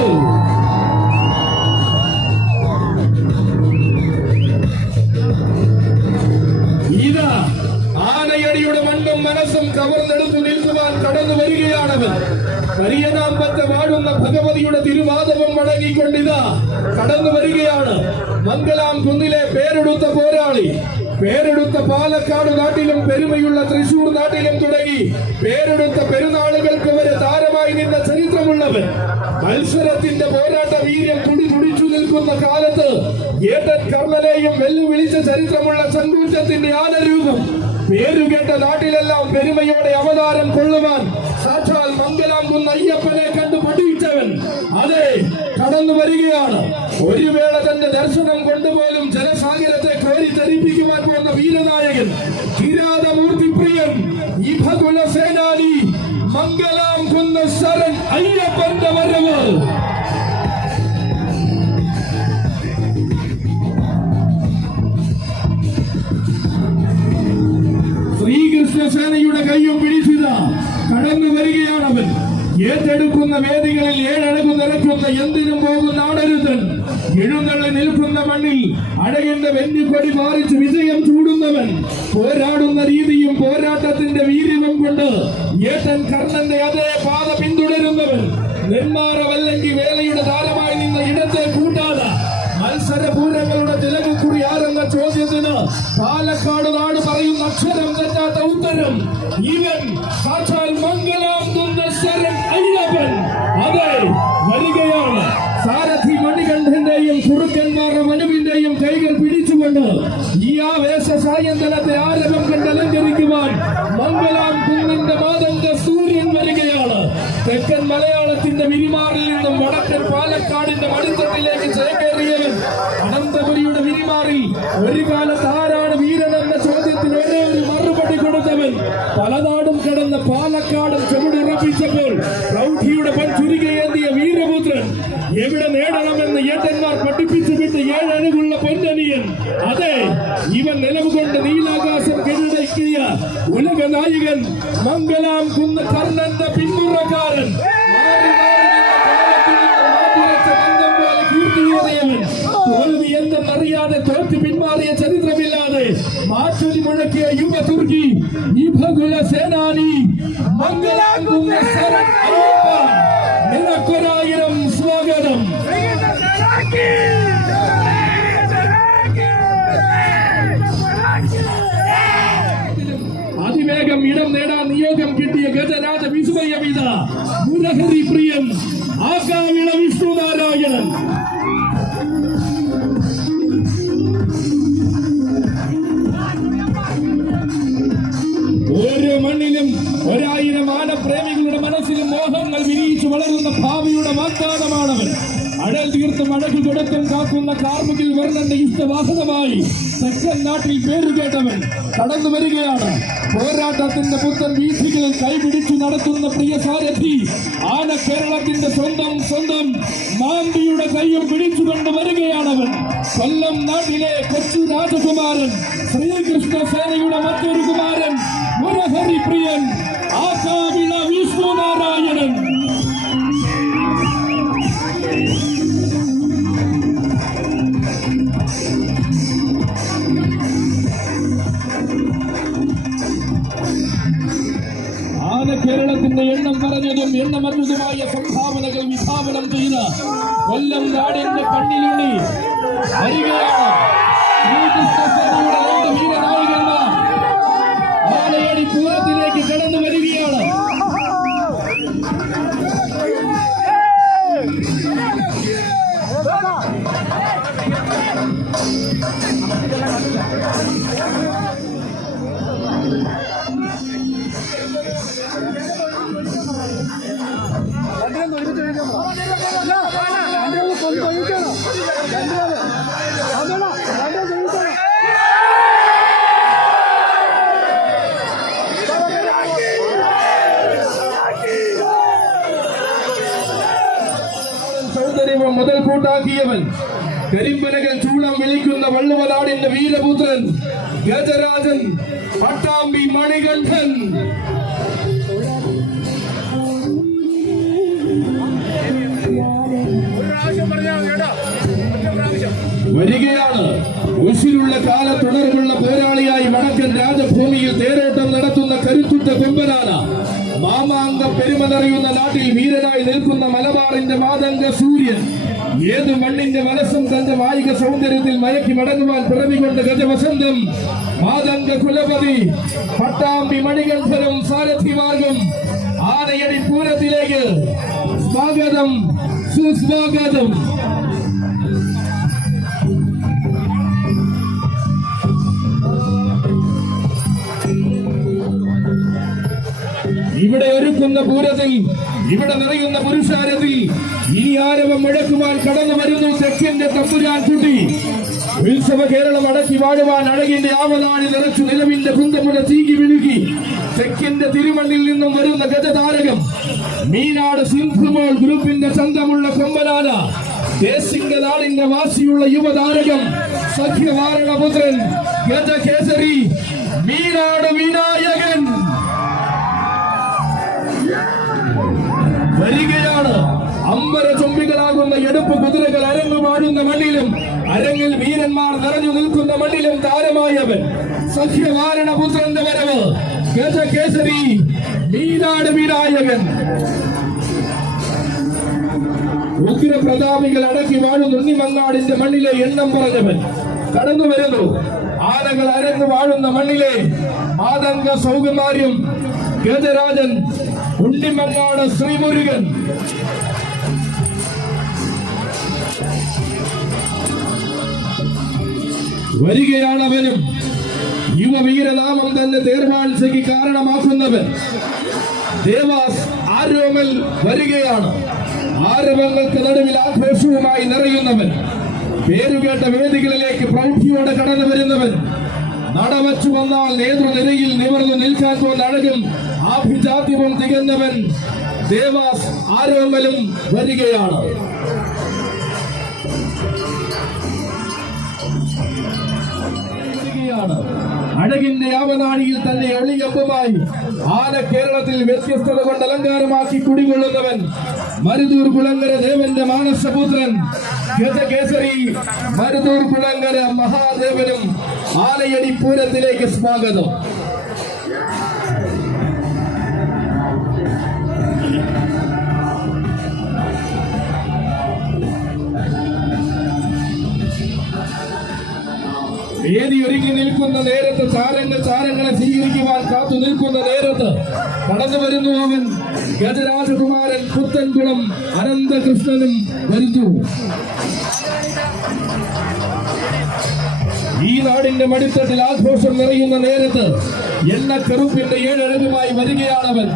ഇതാ ആനയടിയുടെ മണ്ണും മനസ്സും കവർന്നെടുത്തു നിൽക്കുവാൻ കടന്നു വരികയാണവൻ. കരിയനാമ്പത്തെ വാഴുന്ന ഭഗവതിയുടെ തിരുവാദവും വഴങ്ങിക്കൊണ്ടിതാ കടന്നു വരികയാണ് മംഗലാം കുന്നിലെ പേരെടുത്ത പോരാളി. പേരെടുത്ത പാലക്കാട് നാട്ടിലും പെരുമയുള്ള തൃശൂർ നാട്ടിലും തുടങ്ങി പേരെടുത്ത പെരുന്നാളുകൾക്ക് വരെ താരമായി നിന്ന ചരിത്രമുള്ളവൻ. മത്സരത്തിന്റെ പോരാട്ട വീര്യം തുടിച്ചു നിൽക്കുന്ന കാലത്ത് ഏട്ടൻ കർണനെയും വെല്ലുവിളിച്ച ചരിത്രമുള്ള ചങ്കൂറ്റത്തിന്റെ ആനരൂപം. പേരുകേട്ട നാട്ടിലെല്ലാം പെരുമയോടെ അവതാരം കൊള്ളുവാൻ സാക്ഷാൽ മംഗലാം കുന്ന് അയ്യപ്പനെ കണ്ടു പഠിച്ചവൻ അതെ കടന്നു വരികയാണ്. ഒരു വേള തന്റെ ദർശനം കൊണ്ടുപോലും ജനസാഗരത്തെ കോരിത്തരിപ്പിക്കുവാൻ പോകുന്ന വീരനായകൻ കിരാതമൂർത്തി പ്രിയൻ ഇഭകുല സേനാനി മംഗലാം കുന്ന് ശരൺ അയ്യപ്പന്റെ വരവ്. ശ്രീകൃഷ്ണസേനയുടെ കയ്യും പിടിച്ചിത കടന്നു വരികയാണവൻ. ഏറ്റെടുക്കുന്ന വേദികളിൽ ഏഴഴകു നിറയ്ക്കുന്ന എന്തിനും പോകുന്ന ആടരുതൻ. എഴുന്നള്ളി നിൽക്കുന്ന മണ്ണിൽ അഴകിന്റെ വെന്നിക്കൊടി മാറിച്ച് വിജയം ചൂടുന്നവൻ. പോരാടുന്ന രീതിയും പോരാട്ടത്തിന്റെ വീര്യവും കൊണ്ട് ഏട്ടൻ കർണന്റെ അതേ പാത പിന്തുടരുന്നവൻ. നെന്മാറവല്ലെങ്കിൽ വേലയുടെ താരമായി നിന്ന ഇടത്തെ കൂട്ടാതെ മത്സരപൂരങ്ങളുടെ തിലകക്കുറി ആരെന്ന ചോദ്യത്തിന് പാലക്കാട് നാട് പറയുന്ന അക്ഷരം തെറ്റാത്ത ഉത്തരം ഇവൻ സാക്ഷാൽ മംഗലാം കുന്ന് ശരൺ അയ്യപ്പൻ അതെ വരികയാണ്. സാരഥി മണികണ്ഠന്റെയും കുറുക്കന്മാരുടെ മനുവിന്റെയും കൈകൾ പിടിച്ചുകൊണ്ട് ഈ ആവേശ സായന്തനത്തെ ആരവം കണ്ട് അലങ്കരിക്കുവാൻ മംഗലാം കുന്നിന്റെ മാതംഗ സൂര്യൻ വരികയാണ്. തെക്കൻ മലയാളത്തിന്റെ വിരിമാറിൽ നിന്നും വടക്കൻ പാലക്കാടിന്റെ മടിത്തട്ടിലേക്ക് ചേക്കേറിയവൻ. അനന്തപുരിയുടെ വിരിമാറിൽ ഒരു കാലത്ത് ആരാണ് വീരനെന്ന ചോദ്യത്തിന് ഒരേ ഒരു മറുപടി കൊടുത്തവൻ. പലനാടും കിടന്ന പാലക്കാടും ചുവടുറപ്പിച്ചപ്പോൾ പ്രൗഢിയുടെ പഞ്ചുരികയേന്തിയ വീരപുത്രൻ എവിടെ നേടണമെന്ന് ഏട്ടന്മാർ പഠിപ്പിച്ചു വിട്ട് ഏഴഴകുള്ള പൊന്നനിയൻ അതെ ഇവൻ നിലവുകൊണ്ട് നീലാകാശം കീഴടക്കിയ ഉലക നായകൻ മംഗലാം കുന്ന് കർണന്റെ പിന്മുറക്കാരൻ. തോൽവി എന്തെന്നറിയാതെ തോറ്റ് പിന്മാറിയ ചരിത്രമില്ലാതെ മാറ്റൊലി മുഴക്കിയ യുവ തുർക്കി ഇഭകുല സേനാനി മംഗലാം കുന്ന് ശരൺ അയ്യപ്പ. നിനക്കൊരായിരം സ്വാഗതം. അതിവേഗം ഇടം നേടാൻ നിയോഗം കിട്ടിയ ഗജരാജ വിസ്മയവിത മുരഹരി പ്രിയൻ ആകാവിള വിഷ്ണുനാരായണൻ. ഓരോ മണ്ണിലും ഒരായിരം ആനപ്രേമികളുടെ മനസ്സിലും മോഹങ്ങൾ വിരിയിച്ചു വളരുന്ന ഭാവിയുടെ വാഗ്ദാനമാണവൻ. അടൽ തീർത്തും അഴകു കൊടുത്തും കാക്കുന്ന കാർമുകിൽ വർണ്ണന്റെ ഇഷ്ടവാഹനമായി തെക്കൻ നാട്ടിൽ പേരുകേട്ടവൻ കടന്നു വരികയാണ്. പോരാട്ടത്തിന്റെ പുത്തൻ വീഥികളിൽ കൈപിടിച്ചു നടത്തുന്ന പ്രിയ സാരഥി ആന കേരളത്തിന്റെ സ്വന്തം മാമ്പിയുടെ കൈയും പിടിച്ചുകൊണ്ട് വരികയാണവൻ. കൊല്ലം നാട്ടിലെ കൊച്ചു രാജകുമാരൻ ശ്രീകൃഷ്ണ സേനയുടെ മറ്റൊരു കുമാരൻ മുരഹരി കേരളത്തിന്റെ എണ്ണം പറഞ്ഞതും എണ്ണമറ്റതുമായ സംഭാവനകൾ വിഭാവനം ചെയ്ത കൊല്ലം നാടിന്റെ കണ്ണിലുണ്ണി വരികയാണ്. ശ്രീകൃഷ്ണസേനയുടെ രണ്ട് വീരനായകന്മാർ ആനയടി പൂരത്തിലേക്ക് കടന്നു വരികയാണ്. സൗന്ദര്യം മുതൽ കൂട്ടാക്കിയവൻ, കരിമ്പനകൻ ചൂളം വിളിക്കുന്ന വള്ളുവനാടിന്റെ വീരപുത്രൻ ഗജരാജൻ പട്ടാമ്പി മണികണ്ഠൻ വരികയാണ്. ഉശിരുള്ള കാലത്തുണർവുള്ള പോരാളിയായി വടക്കൻ രാജഭൂമിയിൽ തേരോട്ടം നടത്തുന്ന കരുത്തുറ്റ കൊമ്പനാന, മാമാങ്ക പെരുമ നിറയുന്ന നാട്ടിൽ വീരനായി നിൽക്കുന്ന മലബാറിന്റെ മാതംഗ സൂര്യൻ, ഏതു മണ്ണിന്റെ മനസ്സും തന്റെ മായിക സൗന്ദര്യത്തിൽ മയക്കി മടങ്ങുവാൻ പിറവികൊണ്ട് ഗജവസന്തം മാതംഗ കുലപതി പട്ടാമ്പി മണികണ്ഠനും സാരഥിമാർഗം ആനയടി പൂരത്തിലേക്ക് സ്വാഗതം, സുസ്വാഗതം. ഇവിടെ ഒരുക്കുന്ന പൂരത്തിൽ, ഇവിടെ നിറയുന്ന പുരുഷാരത്തിൽ ഇനി ആരവം മുഴക്കുവാൻ കടന്നു വരുന്നു തെക്കിന്റെ തമ്പുരാൻ കുട്ടി. ഉത്സവ കേരളം അടക്കി വാഴുവാൻ അഴകിന്റെ ആവനാടി നിറച്ചു നിലവിന്റെ കുന്തമുന തീകി വിഴുകി തെക്കിന്റെ തിരുമണ്ണിൽ നിന്നും വരുന്ന ഗജതാരകം മീനാട് സിംഹമോൾ ഗ്രൂപ്പിന്റെ ചന്തമുള്ള കൊമ്പനാന, ദേശിംഗ നാടിന്റെ വാസിയുള്ള യുവതാരകം സഖ്യവാരണപുത്രൻ ഗജകേസരി മീനാട് വിനായകൻ വരികയാണ്. അമ്പര ചുംബികളാകുന്ന എടുപ്പ് കുതിരകൾ അരങ്ങുമാടുന്ന മണ്ണിലും അരങ്ങിൽ വീരന്മാർ നിറഞ്ഞു നിൽക്കുന്ന മണ്ണിലും താരമായവൻ സഖ്യവാരണപുത്രന്റെ വരവ് ഗജകേസരി മീനാട് വിനായകൻ. ഉഗ്രപ്രതാപികൾ അടക്കി വാഴുന്ന ഉണ്ണിമങ്ങാടിന്റെ മണ്ണിലെ എണ്ണം പറഞ്ഞവൻ കടന്നു വരുന്നു. ആനകൾ അരങ്ങു വാഴുന്ന മണ്ണിലെ ആതങ്ക സൗകുമാര്യം ഗജരാജൻ ഉണ്ണിമങ്ങാട് ശ്രീമുരുകൻ. വരികയാണ് അവനും യുവവീരനാമം തന്നെ തേർവാഴ്ചയ്ക്ക് കാരണമാക്കുന്നവൻ ദേവാസ് ആരോമൽ വരികയാണ്. ആരവങ്ങൾക്ക് നടുവിൽ ആഘോഷവുമായി നിറയുന്നവൻ, പേരുകേട്ട വേദികളിലേക്ക് പ്രൗഢിയോടെ കടന്നു വരുന്നവൻ, നടവച്ചു വന്നാൽ നേതൃനിരയിൽ നിവർന്നു നിൽക്കാൻ കൊണ്ട് അഴകും ആഭിജാത്യവും തികഞ്ഞവൻ ദേവാസ് ആരോമലും വരികയാണ്. അഴകിന്റെ യാവനാഴിയിൽ തന്നെ ഒളിയമ്പുമായി ആന കേരളത്തിൽ വ്യത്യസ്തത കൊണ്ട് അലങ്കാരമാക്കി കുടികൊള്ളുന്നവൻ മരുതൂർ കുളങ്ങര ദേവന്റെ മാനസപുത്രൻ ഗജകേസരി മരുതൂർ കുളങ്ങര മഹാദേവനും ആനയടി പൂരത്തിലേക്ക് സ്വാഗതം. വേദി ഒരുങ്ങി നിൽക്കുന്ന നേരത്ത് താരങ്ങളെ സ്വീകരിക്കുവാൻ കാത്തു നിൽക്കുന്ന നേരത്ത് കടന്നു വരുന്നു അവൻ ഗജരാജകുമാരൻ പുത്തൻകുളം അനന്തകൃഷ്ണനും വരുന്നു. ഈ നാടിന്റെ മടിത്തട്ടിൽ ആഘോഷം നിറയുന്ന നേരത്ത് എണ്ണക്കെറുപ്പിന്റെ ഏഴഴകുമായി വരികയാണവൻ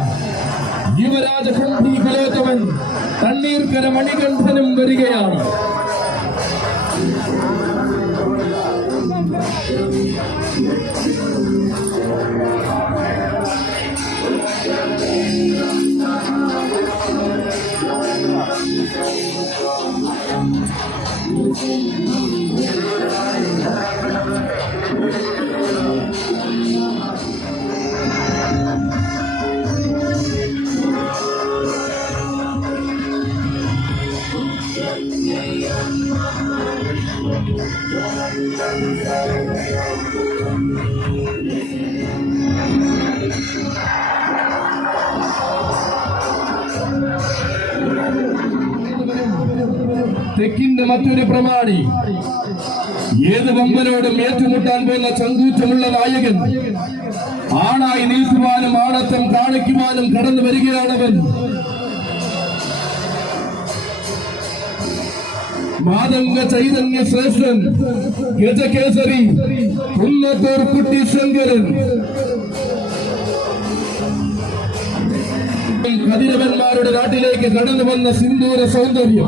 യുവരാജ കുംഭി കുലോത്തമൻ തണ്ണീർക്കര മണികണ്ഠനും വരികയാണ്. തെക്കിന്റെ മറ്റൊരു പ്രമാണി, ഏത് വമ്പനോടും ഏറ്റുമുട്ടാൻ പോകുന്ന ചങ്കൂറ്റമുള്ള നായകൻ, ആണായി നിൽക്കുവാനും ആണത്തം കാണിക്കുവാനും കടന്നു വരികയാണവൻ. മാതംഗ ചൈതന്യ ശ്രേഷ്ഠൻ, ഗജകേസരി, കുന്നത്തൂർ കുട്ടി ശങ്കരൻ. കതിരവന്മാരുടെ നാട്ടിലേക്ക് കടന്നു വന്ന സിന്ദൂര സൗന്ദര്യം,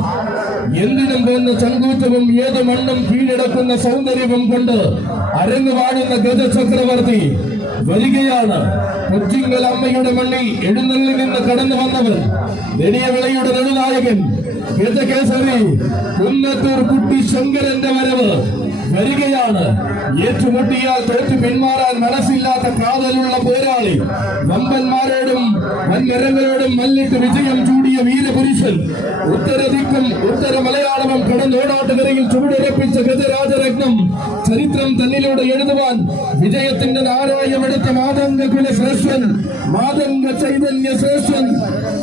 എന്തിനും പോന്ന ചങ്കൂറ്റവും ഏത് മണ്ണും കീഴടക്കുന്ന സൗന്ദര്യവും കൊണ്ട് അരങ്ങു വാഴുന്ന ഗജചക്രവർത്തി വരികയാണ്. കൊച്ചിങ്കൽ അമ്മയുടെ മണ്ണിൽ എഴുന്നള്ളി നിന്ന് കടന്നു വന്നവർ, നെടിയവിളയുടെ നെടുനായകൻ, ഗജകേസരി, കുന്നത്തൂർ കുട്ടി ശങ്കരന്റെ വരവ് വരികയാണ്. ഏറ്റുമുട്ടിയാൽ തോറ്റു പിന്മാറാൻ മനസ്സില്ലാത്ത കാതലുള്ള പോരാളി, വമ്പന്മാരോടും വൻമരങ്ങളോടും മല്ലിട്ട് വിജയം ചൂടിയ വീരപുരുഷൻ, ഉത്തരദിക്കും ഉത്തര മലയാളവും കടന്നോടാട്ടുകരയിൽ ചുവടുറപ്പിച്ച ഗജരാജരത്നം, ചരിത്രം തന്നിലൂടെ എഴുതുവാൻ വിജയത്തിന്റെ നാരായമെടുത്ത മാതംഗ കുലശ്രേഷ്ഠൻ, മാതംഗ ചൈതന്യ ശ്രേഷ്ഠൻ,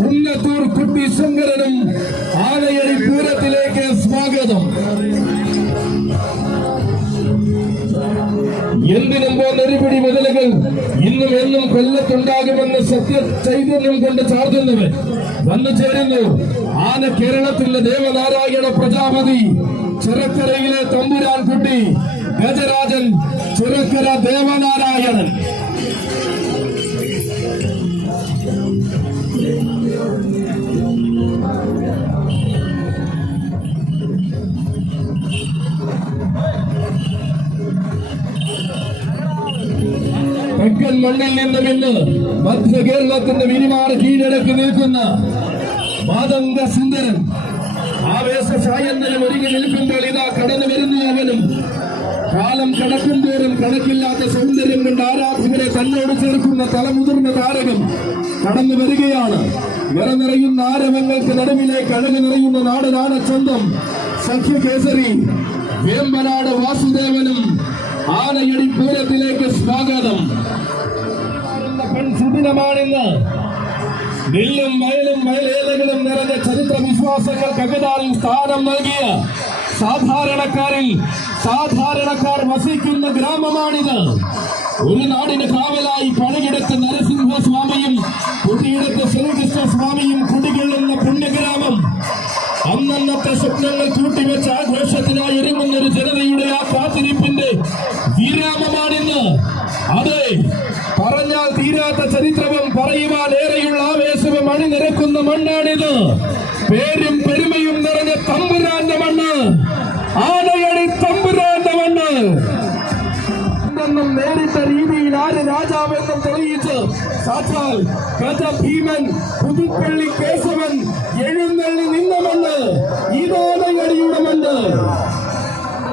കുന്നത്തൂർ കുട്ടി ശങ്കരനും ആനയടി പൂരത്തിലേക്ക് സ്വാഗതം. എന്തിനും പോന്നൊരുപിടി മുതലുകൾ ഇന്നും എന്നും കൊല്ലത്തുണ്ടാകുമെന്ന് സത്യ ചൈതന്യം കൊണ്ട് ചാർത്തുന്നവൻ വന്നു ചേരുന്നു. ആന കേരളത്തിലെ ദേവനാരായണ പ്രജാപതി, ചിറക്കരയിലെ തമ്പുരാൻ കുട്ടി, ഗജരാജൻ, ചിറക്കര ദേവനാരായണൻ. തെക്കൻ മണ്ണിൽ നിന്നും ഇന്ന് മധ്യ കേരളത്തിന്റെ വിരിമാറ് കീഴടക്കി നിൽക്കുന്ന മാതംഗ സുന്ദരൻ, ആവേശസായന്തനം ഒരുങ്ങി നിൽക്കുമ്പോൾ ഇതാ കടന്നു വരുന്നു അവനും. കാലം കടക്കുന്തോറും കണക്കില്ലാത്ത സൗന്ദര്യം കൊണ്ട് ആരാധകരെ തന്നോട് ചേർക്കുന്ന തലമുതിർന്ന താരകം കടന്നു വരികയാണ്. നിറനിറയുന്ന ആരവങ്ങൾക്ക് നടുവിലേക്ക് അഴകു നിറയുന്ന നാടനാന ചന്തം സഖ്യകേസരി വേമ്പനാട് വാസുദേവനും ആനയടി പൂരത്തിലേക്ക് സ്വാഗതം. സുദിനമാണിന്ന്. നെല്ലും വയലും വയലേലകളും നിറഞ്ഞ ചരിത്ര വിശ്വാസങ്ങൾക്ക് അകതാളിൽ സ്ഥാനം നൽകിയ സാധാരണക്കാർ വസിക്കുന്ന ഗ്രാമമാണിത്. ഒരു നാടിന് കാവലായി പണിയെടുത്ത നരസിംഹസ്വാമിയും കുടിയെടുത്ത ശ്രീകൃഷ്ണ സ്വാമിയും കുടികൊള്ളുന്ന പുണ്യഗ്രാമം. അന്നന്നത്തെ സ്വപ്നങ്ങൾ കൂട്ടിവെച്ച ആഘോഷത്തിനായി ഒരുങ്ങുന്ന ഒരു ജനതയുടെ ആ കാത്തിരിപ്പിന്റെ വിരാമമാണിന്ന്. അതെ, പറഞ്ഞാൽ തീരാത്ത ചരിത്രവും പറയുവാൻ ഏറെയുള്ള ആവേശവും അണിനിരക്കുന്ന മണ്ണാണിത്. പേരും പെരുമയും നിറഞ്ഞ തമ്പുരാന്റെ മണ്ണ്, ആനയടി തമ്പുരാന്റെ മണ്ണ്. നേരിട്ട രീതിയിൽ ആര് രാജാവെന്നും തെളിയിച്ച് സാക്ഷാൽ ഗജഭീമൻ പുതുപ്പള്ളി കേശവൻ എഴുന്നള്ളി നിന്ന മണ്ണ്, ഇതാനയടിയുടെ മണ്ണ്.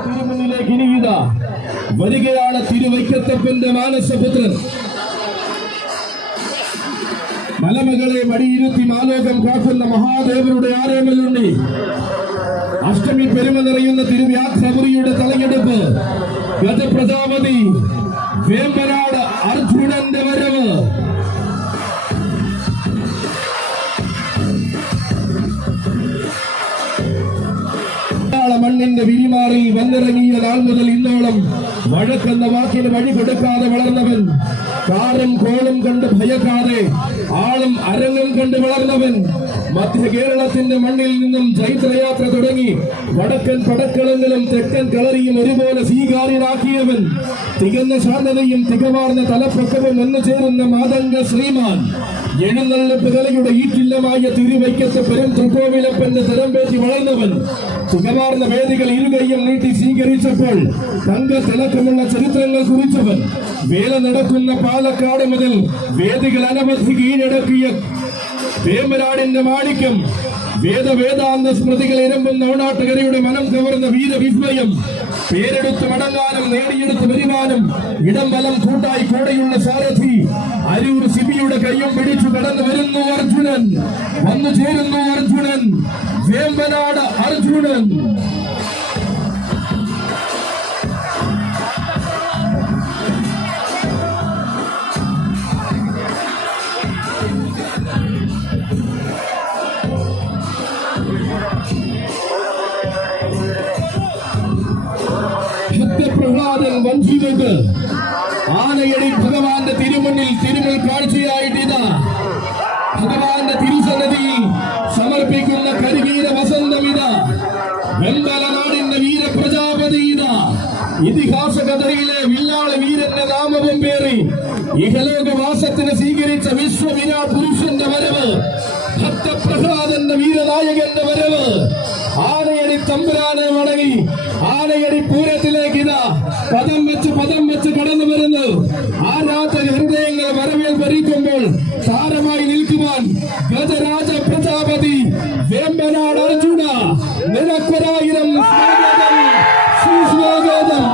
തിരുമുന്നിലേക്ക് ഇനിയിത വരികയാണ് തിരുവൈക്കത്തപ്പന്റെ മാനസപുത്രൻ. മലമകളെ മടിയിരുത്തി മാലോകം കാക്കുന്ന മഹാദേവരുടെ ആരേമലുണ്ണി. അഷ്ടമി പെരുമ നിറയുന്ന തിരുവ്യാഘ്രപുരിയുടെ തലയെടുപ്പ്. ഗജപ്രജാപതി വേമ്പനാട് അർജുനന്റെ വരവ്. മണ്ണിന്റെ വിരിമാറിൽ വന്നിറങ്ങിയ നാൾ മുതൽ ഇന്നോളം വഴക്കെന്ന വാക്കിന് വഴി കൊടുക്കാതെ വളർന്നവൻ, കാറും കോളും കണ്ട് ഭയക്കാതെ ആളും അരങ്ങും കണ്ട് വളർന്നവൻ, മധ്യ കേരളത്തിന്റെ മണ്ണിൽ നിന്നും ചൈത്രയാത്ര തുടങ്ങി വടക്കൻ പടക്കളങ്ങളും തെക്കൻ കളറിയും ഒരുപോലെ സ്വീകാര്യനാക്കിയവൻ, തികഞ്ഞ ശാന്തതയും തികവാർന്ന തലപ്പൊക്കവും ഒന്നു ചേരുന്ന മാതംഗ ശ്രീമാൻ, എഴുന്നള്ളിപ്പ് കലയുടെ ഈറ്റില്ലമായ തിരുവൈക്കത്ത് പെരും തൃക്കോവിലപ്പന്റെ തരംപേറ്റി വളർന്നവൻ, സുഖമാർന്ന വേദികൾ ഇരുകൈയും നീട്ടി സ്വീകരിച്ചപ്പോൾ തങ്ക തിളക്കമുള്ള ചരിത്രങ്ങൾ കുറിച്ചവൻ, വേല നടക്കുന്ന പാലക്കാട് മുതൽ വേദികൾ അനവധി കീഴടക്കിയ വേമ്പനാടിന്റെ മാണിക്യം, വേദാന്ത സ്മൃതികൾ ഇരമ്പുന്ന ഓണാട്ടുകരയുടെ മനം കവർന്ന വീരവിസ്മയം, പേരെടുത്ത് മടങ്ങാനും നേടിയെടുത്ത് വരുവാനും ഇടം വലം കൂട്ടായി കൂടെയുള്ള സാരഥി, അരൂർ സിബിയുടെ കയ്യും പിടിച്ചു കടന്നു വരുന്നു അർജുനൻ, വന്നു ചേരുന്നു അർജുനൻ, വേമ്പനാട് അർജുനൻ. ജീവിതം ആനയടി ഭഗവാന്റെ തിരുമുന്നിൽ തിരുമുൽ കാഴ്ചയായിട്ട് ഇതാ ഭഗവാന്റെ തിരുസന്നിധിയിൽ സമർപ്പിക്കുന്ന കരിവീര വസന്തമിത വെമ്പല നാടിന്റെ വീരപ്രജാപതി ഇതാ ഇതിഹാസ കഥയിലെ വില്ലാളി വീരന്റെ നാമവും പേറി ഇഹലോകവാസത്തിന് സ്വീകരിച്ച വിശ്വവിരാ പുരുഷന്റെ വരവ് ഭക്തപ്രഹ്ലാദന്റെ വീരനായകന്റെ വരവ് ആനയടി തമ്പുരാനെ വണങ്ങി ആനയടി പൂരത്തിലേക്ക് ഇതാ പദം വെച്ച് കടന്നു വരുന്നു ആരാധക ഹൃദയങ്ങൾ വരവേൽപ്പറിയിക്കുമ്പോൾ താരമായി നിൽക്കുവാൻ ഗജരാജ പ്രജാപതി വേമ്പനാട് അർജുന നിനക്കൊരായിരം സ്വാഗതം സുസ്വാഗതം.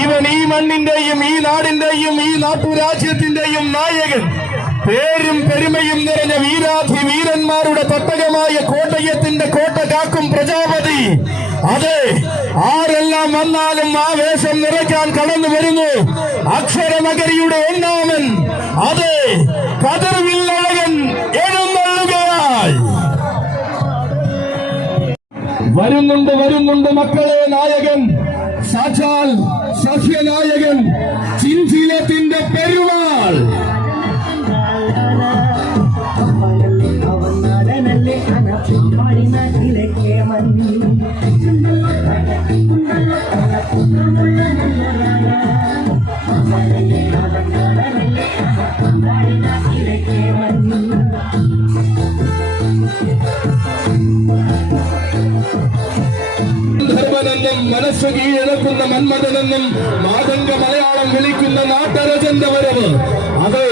ഇവൻ ഈ മണ്ണിന്റെയും ഈ നാടിന്റെയും ഈ നാട്ടുരാജ്യത്തിന്റെയും നായകൻ പേരും പെരുമയും നിറഞ്ഞ വീരാധി വീരന്മാരുടെ തട്ടകമായ കോട്ടയത്തിന്റെ കോട്ട കാക്കും പ്രജാപതി. അതെ, ആരെല്ലാം വന്നാലും ആവേശം നിറയ്ക്കാൻ കടന്നു വരുന്നു അക്ഷരനഗരിയുടെ ഒന്നാമൻ. അതെ, കതിർവില്ലഴകൻ എഴുന്നള്ളുകയായി വരുന്നുണ്ട് മക്കളെ നായകൻ, സാക്ഷാൽ സഖ്യനായകൻ, ചിഞ്ചിലത്തിന്റെ പെരുമാൾ. ധർമ്മനെന്നും മനസ്സ് കീഴടക്കുന്ന മന്മഥനെന്നും മാതംഗ മലയാളം വിളിക്കുന്ന നാട്ടരജന്റെ വരവ്. അതെ,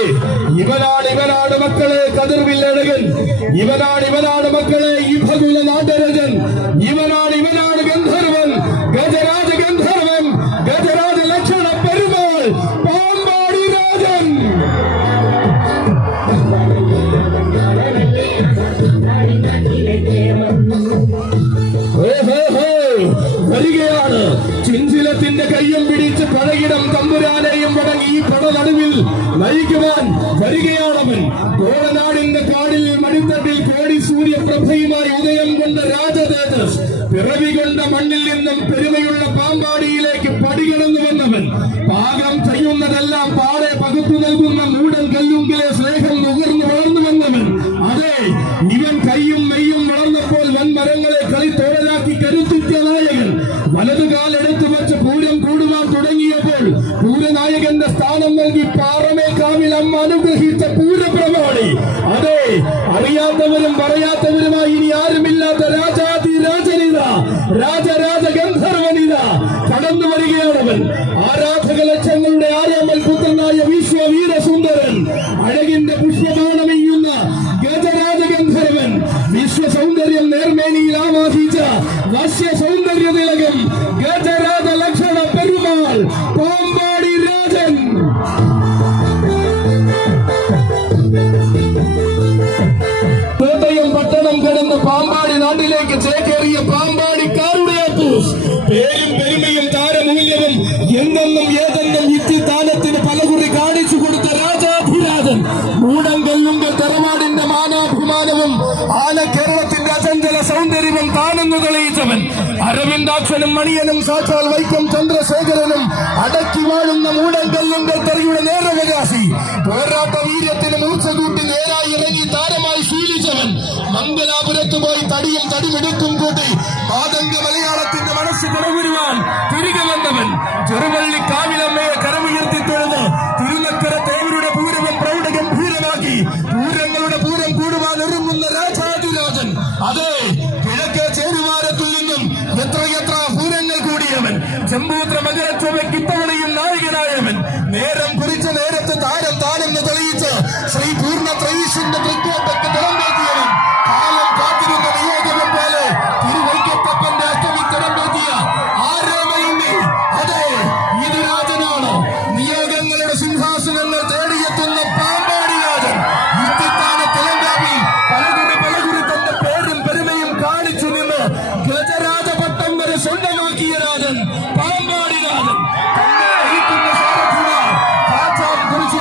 ഇവനാണ് മക്കളെ കതിർവില്ലഴകൻ, ഇവനാണ് മക്കളെ ഇഭകുല നാട്ടരജൻ, ഇവനാണ് ഗന്ധർവൻ, ഗജരാജ ഗന്ധർവൻ, ഗജരാജ ലക്ഷണ പെരുമാൾ, പാമ്പാടി രാജൻ. വരികയാണ് ചിഞ്ചിലത്തിന്റെ കയ്യും പിടിച്ച് പഴകിടം തമ്പുരാനെയും വടങ്ങി ഈ പട നടുവിൽ നയിക്കുവാൻ വരികയാണവൻ. കോളനാടിന്റെ കാടിൽ മണിത്തട്ടിൽ കോടി സൂര്യപ്രഭയുമായി ഉദയം കൊണ്ട രാജതേജസ്, പിറവി കൊണ്ട മണ്ണിൽ നിന്നും പെരുമയുള്ള പാമ്പാടിയിലേക്ക് പടികിടന്നു വന്നവൻ. പാകം ചെയ്യുന്നതെല്ലാം പാടെ പകുത്തു നൽകുന്ന മൂടൻ കല്ലുങ്കിലെ സ്നേഹം നുകർന്നു വളർന്നു വന്നവൻ. അതെ, ഇവൻ കയ്യും മെയ്യും വളർന്നപ്പോൾ വൻമരങ്ങളെ കളിത്തോഴലാക്കി കരുത്തുറ്റ നായകൻ. വലതുകാലെടുത്തു വെച്ച് പൂരം കൂടുവാൻ തുടങ്ങിയപ്പോൾ പൂരനായകന്റെ സ്ഥാനം നൽകി പാറമേക്കാവിൽ അമ്മ അനുഗ്രഹിച്ച പൂരപ്രമാണി. അതെ, അറിയാത്തവരും പറയാത്തവരുമായി ഇനി ആരുമില്ലാത്ത രാജാതിരാജനിത, രാജരാജ ഗന്ധർവനിത കടന്നു വരികയാണവൻ. ആരാധക ലക്ഷങ്ങളുടെ ആരാമൽ പുത്രനായ വിശ്വവീരസുന്ദരൻ, അഴകിന്റെ പുഷ്പബാണമെയ്യുന്ന ഗജരാജ ഗന്ധർവൻ, വിശ്വസൗന്ദര്യം നേർമേനിയിൽ ആവാഹിച്ച വശ്യ സൗന്ദര്യ തിലകം, ഗജരാജ ലക്ഷണ പെരുമാൾ, പാമ്പാടി രാജൻ. കോട്ടയം പട്ടണം കടന്ന് പാമ്പാടി നാട്ടിലേക്ക് ചേക്കേറിയ പാമ്പാടിക്കാരുടെ അപ്പൂസ്, പേരും പെരുമയും താരമൂല്യവും എന്നെന്നും ഏതെന്നും ഇത്തിത്താനത്തിന് പലകുറി കാണിച്ചു കൊടുത്ത രാജാധിരാജൻ, മൂടങ്കല്ലുങ്കൽ തറവാടിന്റെ മാനാഭിമാനവും ആന കേരളത്തിന്റെ അചഞ്ചല സൗന്ദര്യവും താനെന്നു തെളിയിച്ചവൻ, അരവിന്ദാക്ഷനും മണിയനും സാക്ഷാൽ വൈക്കം ചന്ദ്രശേഖരനും അടക്കി വാഴുന്ന മൂടങ്കല്ലുങ്കൽ തറിയുടെ നേരവകാശി, പോരാട്ട വീര്യത്തിന് മൂർച്ച കൂട്ടി നേരായി ഇറങ്ങി താരമായി ശീലിച്ചവൻ, മംഗലാപുരത്ത് പോയി തടിയും തടിമെടുക്കും കൂട്ടി മാതംഗ മലയാളത്തിന്റെ മനസ്സ് കുറവുരുവാൻ തിരികെ വന്നവൻ, ചെറുവള്ളി കാവിലമ്മയെ കരമുയർത്തി തൊഴുത് തിരുനക്കര തേവരുടെ പൂരവും പ്രൗഢഗംഭീരമാക്കി പൂരങ്ങളുടെ പൂരം കൂടുവാൻ ഒരുങ്ങുന്ന രാജാതിരാജൻ. അതെ, കിഴക്കേ ചേരുവാരത്തിൽ നിന്നും എത്രയെത്ര പൂരങ്ങൾ കൂടിയവൻ, ജമ്പൂത്ര മകരച്ചവയ്ക്ക് ഇത്തവണയും നായകനായവൻ, നേരം കുറിച്ച നേരത്ത് താരം താനെന്ന് തെളിയിച്ച് ശ്രീ പൂർണ്ണ ത്രയീശന്റെ തൃക്കോട്ടയ്ക്ക് നിറംപേറ്റിയവൻ, കാലം കാത്തിരുന്ന നിയോഗം പോലെ തിരുവൈക്കത്തപ്പന്റെ അഷ്ടമി തിറമ്പേറ്റിയ ആരോമയുണ്ണി. അതെ, ഇത് രാജനാണ്, നിയോഗങ്ങളുടെ സിംഹാസനങ്ങൾ തേടിയെത്തുന്ന പാമ്പാടി രാജൻ. ഇത്തിത്താന തിലങ്കാവിൽ പലകുറി തന്റെ പേരും പെരുമയും കാണിച്ചു നിന്ന് ഗജരാജപട്ടം വരെ സ്വന്തമാക്കിയ രാജൻ, പാമ്പാടി രാജൻ.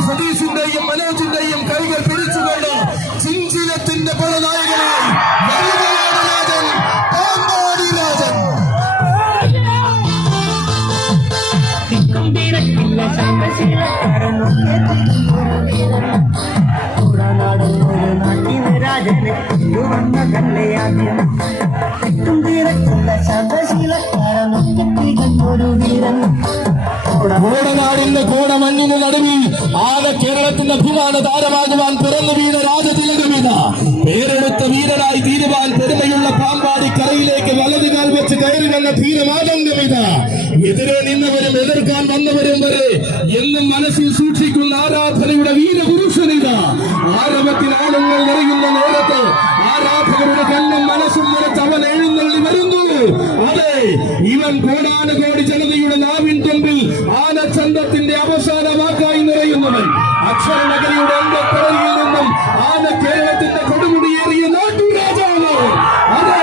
സതീശിന്റെയും മനോജിന്റെയും കൈകൾ പിടിച്ചുകൊണ്ട് ചിഞ്ചിലത്തിന്റെ അഭിമാന താരമാകുവാൻ പിറന്നു വീണ രാജതിലകമിത പേരെടുത്ത വീരനായി തീരുവാൻ പെരുമയുള്ള പാമ്പാടി കരയിലേക്ക് വലതുകാൽ വെച്ച് കയറി വന്ന ധീരമാതംഗമിത എതിരെ നിന്നവരും എതിർക്കാൻ വന്നവരും വരെ എന്നും മനസ്സിൽ സൂക്ഷിക്കുന്ന ആരാധനയുടെ വീരപുരുഷനിത ആരവത്തിൽ ആളുകൾ നിറയുന്ന നേരത്ത് ആരാധകരുടെ കണ്ണും മനസ്സും നിറച്ച് അവൻ എഴുന്നള്ളി വരുന്നു. അതെ, ഇവൻ കോടാനുകോടി ജനതയുടെ നാവിൻ തുമ്പിൽ ആനച്ചന്തത്തിന്റെ അവസാന വാക്കായി നിറയുന്നവൻ. അക്ഷരനഗരിയുടെ അന്തക്കടലിൽ നിന്നും ആന കേരളത്തിന്റെ കൊടുമുടിയേറിയ നാട്ടുരാജാവ്. അതെ,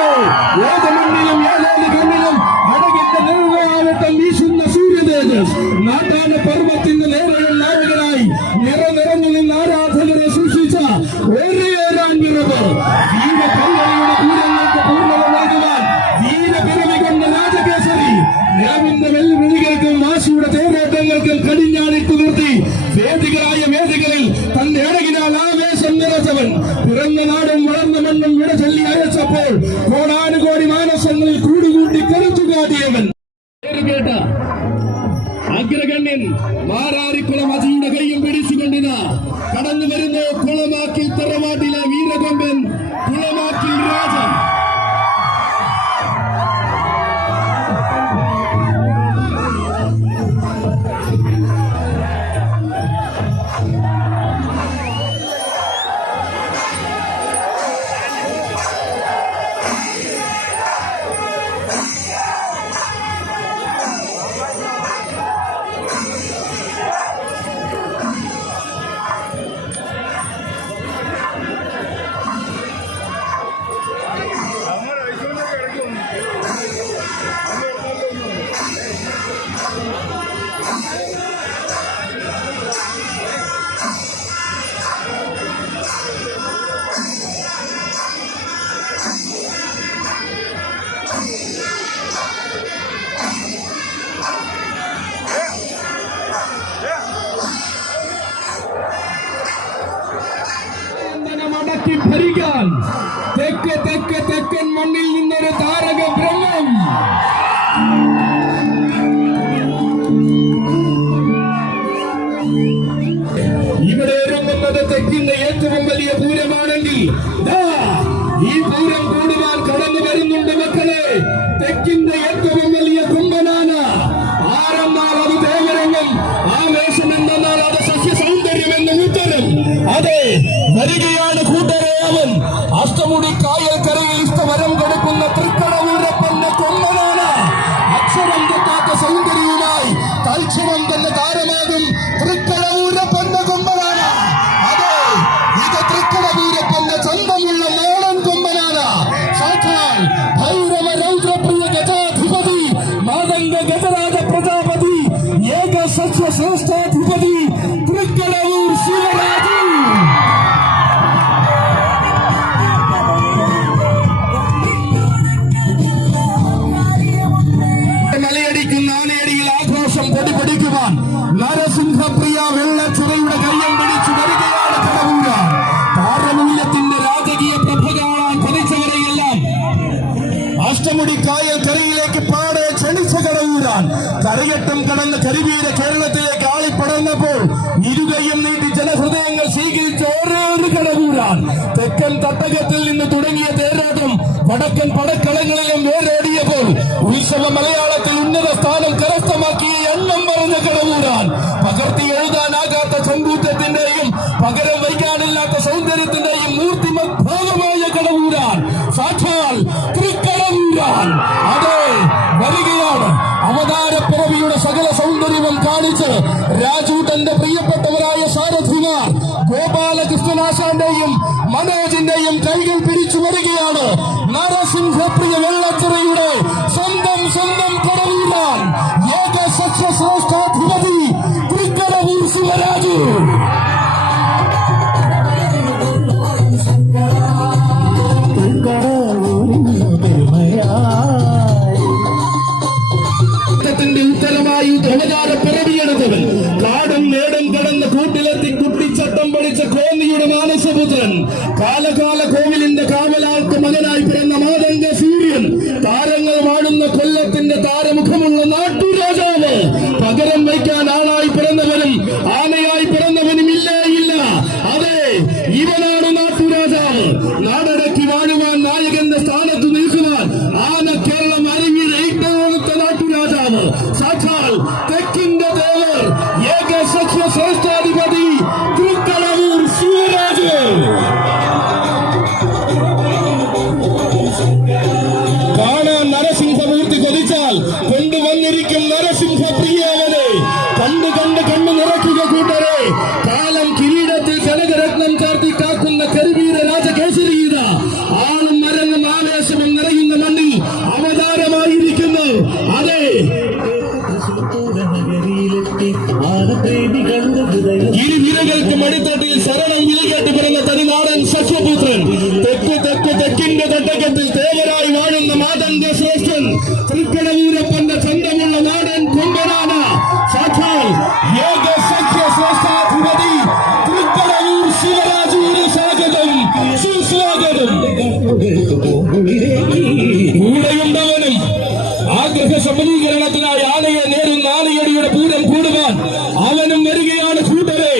ഏത് മണ്ണിലും ഏതേത് കണ്ണിലും അടകിന്റെ നിർവ്വാഹത്തം വീശുന്ന സൂര്യതേജസ് നാട്ടാന പർവ്വത്തിന്റെ നേരെയുള്ള നായകനായി നിറഞ്ഞു നിന്ന് ആരാധകരെ സൂക്ഷിച്ച ഒരേറാൻ വിറവ് ജീവകല്യാണിയുടെ പൂരങ്ങൾക്ക് പൂർണ്ണത നൽകുവാൻ വീരപിറവി കൊണ്ട രാജകേസരി നിലവിന്റെ വെല്ലുവിളികൾക്കും വാശിയുടെ തേരോട്ടങ്ങൾക്കും കടിഞ്ഞാണിട്ട് നിർത്തി വേദികളിൽ തന്റെ അടകിനാൽ ആവേശം നിറച്ചവൻ പിറന്ന നാടും വളർന്ന മണ്ണും വിട ചൊല്ലി അയച്ചപ്പോൾ കോടാനുകോടി മാനസങ്ങളിൽ കൂടുകൂട്ടി കരുത്തുകാട്ടിയവൻ. കേട്ട അഗ്രഗണ്യൻ മാരാരിക്കുളം അജിയുടെ കൈയും പിടിച്ചുകൊണ്ടിന് കടന്നു വരുന്ന കുളമാക്കിൽ തറവാട്ടിലെ വീരകൊമ്പൻ കുളമാക്കിൽ രാജ. മടക്കി ഭരിക്കാൻ തെക്കൻ മണ്ണിൽ നിന്നൊരു താരക ബ്രഹ്മം. ഇവിടെ ഒരുങ്ങുന്നത് തെക്കിന്റെ ഏറ്റവും വലിയ പൂരമാണെങ്കിൽ ഈ പൂരം കൂടുവാൻ കടന്നു വരുന്നുണ്ട് മക്കളെ. തെക്കിന്റെ ഏറ്റവും വലിയ കുംഭനാന ആരെന്നാൽ അത് ദേവരംഗം, ആവേശം എന്നാൽ അത് സസ്യ സൗന്ദര്യമെന്ന് ഉത്തരം. അതെ, വരികയാണ് കൂട്ടരെ അവൻ. അഷ്ടമുടി കായൽ കരയിൽ ഇഷ്ടവരം കൊടുക്കുന്ന തൃക്കടവൂരപ്പന്റെ കൊമ്പനാന. അക്ഷരം തെറ്റാത്ത സൗന്ദര്യവുമായി തൽക്ഷണം തന്നെ താരമാകും തൃക്കടവൂരപ്പന്റെ കൊമ്പനാന. അതെ, ഇത് തൃക്കടവൂരപ്പന്റെ ചന്തമുള്ള നാടൻ കൊമ്പനാന. സാക്ഷാൽ ഭൈരവ രൗദ്രപ്രിയ ഗജാധിപതി മാതംഗ ഗജരാജ പ്രജാപതി ഏക സസ്യ ശ്രേഷ്ഠാധിപതി തൃക്കടവൂർ ശിവരാജു. മലയടിക്കുന്ന ആനയടിയിൽ ആഘോഷം പൊടിപൊടിക്കുവാൻ നരസിംഹപ്രിയ വെള്ളച്ചുരയുടെ കയ്യം പിടിച്ചു വരികയാണ് കടവൂര. താരമൂല്യത്തിന്റെ രാജകീയ പ്രഭ കാണാൻ പതിച്ചവരെയെല്ലാം അഷ്ടമുടി കായൽ കരയിലേക്ക് പാടെ ക്ഷണിച്ച കടവൂരാൻ. കരയട്ടം കടന്ന് കരിവീര കേരളത്തിലേക്ക് ആളിപ്പടർന്നപ്പോൾ ഇരുകയും നീട്ടി ജനഹൃദയങ്ങൾ സ്വീകരിച്ച ഒരേ ഒരു കടവൂരാൻ. തെക്കൻ തട്ടകത്തിൽ നിന്ന് തുടങ്ങിയ തേരോട്ടം വടക്കൻ പടക്കളങ്ങളിലും വേരോടിയപ്പോൾ ഉത്സവ മലയാളത്തിൽ ഉന്നത സ്ഥാനം കരസ്ഥമാക്കിയ എണ്ണം പറഞ്ഞ കടവൂരാൻ. പകർത്തി എഴുതാനാകാത്ത ചങ്കൂറ്റത്തിന്റെയും പകരം വയ്ക്കാനില്ലാത്ത സൗന്ദര്യത്തിന്റെയും മൂർത്തിമത് ഭാവമായ കടവൂരാൻ. സാക്ഷാൽ തൃക്കടവൂരാൻ. അതെ, വരികയാണ് അവതാരപ്പിറവിയുടെ സകല സൗന്ദര്യവും കാണിച്ച് രാജൂട്ടന്റെ പ്രിയപ്പെട്ടവരായ സാരഥിമാർ ഗോപാലകൃഷ്ണനാശാന്റെയും മനോജിന്റെയും കൈകൾ പിടിച്ചു വരികയാണ് നരസിംഹപ്രിയ വെള്ളച്ചിറയുടെ സ്വന്തം കടവൂരാൻ. ഏക സസ്യ ശ്രേഷ്ഠാധിപതി തൃക്കടവൂർ ശിവരാജു. ഉത്തരമായി അവതാര പിറവിയെടുത്തവൻ കാടും നേടും കടന്ന് കൂട്ടിലെത്തി കുട്ടിച്ചട്ടം പഠിച്ച കോന്നിയുടെ മാനസപുത്രൻ. കാലകാല കോവിലിന്റെ കാവലാൾക്ക് മകനായി പിറന്ന മാതംഗ സൂര്യൻ. താരങ്ങൾ ചോദിച്ചാൽ കൊണ്ടുവന്നിരിക്കും നരസിംഹപ്രിയവനെ കണ്ടു കണ്ട് കണ്ണു നിറയ്ക്കുക കൂട്ടരെ. കാലം കിരീടത്തിൽ കനകരത്നം ചാർത്തി കാക്കുന്ന കരുവീര രാജകേസരീത ആളും മരങ്ങും ആവേശവും നിറയുന്ന മണ്ണിൽ അവതാരമായിരിക്കുന്നു. അതെ, ഇരുവിരകൾക്കും അടിത്തട്ടിൽ ശരണം വിളികേട്ട് പിറന്ന തനിനാടൻ സഖ്യപുത്രൻ, തെക്കിന്റെ തട്ടകത്തിൽ തേവരായി വാഴുന്ന മാതംഗ ശ്രേഷ്ഠൻ, തൃക്കടവൂരപ്പന്റെ ചന്തമുള്ള നാടൻ കൊമ്പനാണ് സാക്ഷാൽ യോഗ സഖ്യ ശ്രേഷ്ഠാധിപതി തൃക്കടവൂർ ശിവരാജൂര്. സ്വാഗതം, സുസ്വാഗതം. കൂടെയുണ്ടവനും ആഗ്രഹ സബലീകരണത്തിനായി ആനയെ നേരുന്ന ആനയടിയുടെ പൂരം കൂടുവാൻ അവനും വരികയാണ് കൂട്ടരെ.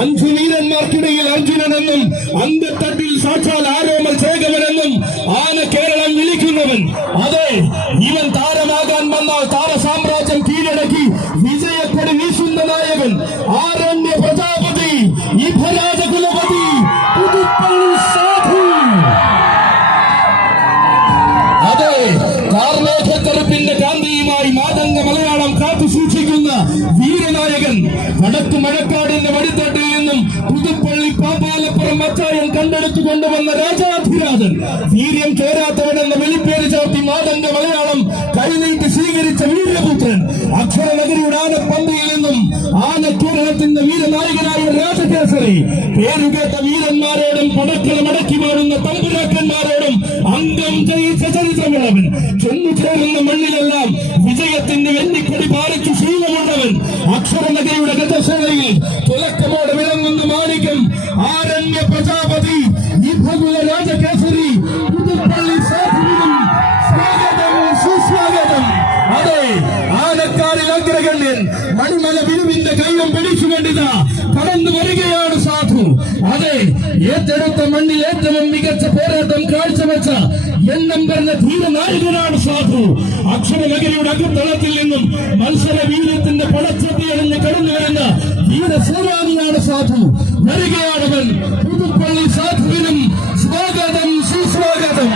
5 വീരന്മാർക്കിടയിൽ അർജുനനെന്നും അന്തത്തട്ടിൽ സാക്ഷാൽ ആരോമൽ ചേകവനെന്നും ആന കേരളം വിളിക്കുന്നവൻ. അതെ, ഇവൻ താരമാകാൻ വന്നാൽ താര സാമ്രാജ്യം കീഴടക്കി വിജയക്കൊടി വീശുന്ന നായകൻ, ആരണ്യ പ്രജാപതി, ഇഭരാജകുലപതി, പുതുപ്പള്ളി സാധു. അതെ, കാർമേഘക്കറുപ്പിന്റെ കാന്തിയുമായി മാതംഗ മലയാളം കാത്തു സൂക്ഷിക്കുന്ന വീരനായകൻ, വടക്ക് മഴക്കാടിന്റെ വടിത്തട്ടിൽ നിന്നും പുതുപ്പള്ളി പാപ്പാലപ്പുറം അച്ചായൻ കണ്ടെടുത്തു കൊണ്ടുവന്ന രാജാധിരാജൻ, വീര്യം ചേരാത്തവനെന്ന വെളിപ്പേര് ചാർത്തി മാതംഗ മലയാളം കൈനീട്ടി സ്വീകരിച്ച വീരപുത്രൻ, അക്ഷരനഗരിയുടെ ആനപ്പന്തയിൽ നിന്നും ആന കേരളത്തിന്റെ വീരനായകനായ രാജകേസരി, പേരുകേട്ട വീരന്മാരോടും പടക്കല മടക്കി മാറുന്ന തമ്പുരാക്കന്മാരോടും അംഗം ജയിച്ച ചരിത്രമുള്ളവൻ, ചെന്നു ചേരുന്ന മണ്ണിലെല്ലാം വിജയത്തിന്റെ വെന്നിക്കൊടി പാലിച്ചു ശീലമുള്ളവൻ, അക്ഷരനഗരിയുടെ ഗതശൈലിയിൽ തിളക്കമോടെ വിളങ്ങുന്ന മാണിക്യം, ആരണ്യ പ്രജാപതി, ഇഭകുല രാജകേസരി, പുതുപ്പള്ളി സാധുവിനും സ്വാഗതം, സുസ്വാഗതം. അതെ, ആനക്കാരിൽ അഗ്രഗണ്യൻ മണിമല വിരുവിന്റെ കൈയും പിടിച്ചുകൊണ്ടിതാ കടന്നു വരികയാണ് സാധു. അതെ, ഏറ്റെടുത്ത മണ്ണിൽ ഏറ്റവും മികച്ച പോരാട്ടം കാഴ്ചവെച്ച എണ്ണം പറഞ്ഞ ധീരനായകനാണ് സാധു. അക്ഷരനഗരിയുടെ അകത്തളത്തിൽ നിന്നും മത്സര വീരത്തിന്റെ പടച്ചെത്തിയണിഞ്ഞ് കടന്നു വരുന്ന വീരസേനാനിയാണ് സാധു. വരികയാണവൻ, പുതുപ്പള്ളി സാധുവിനും സ്വാഗതം, സുസ്വാഗതം.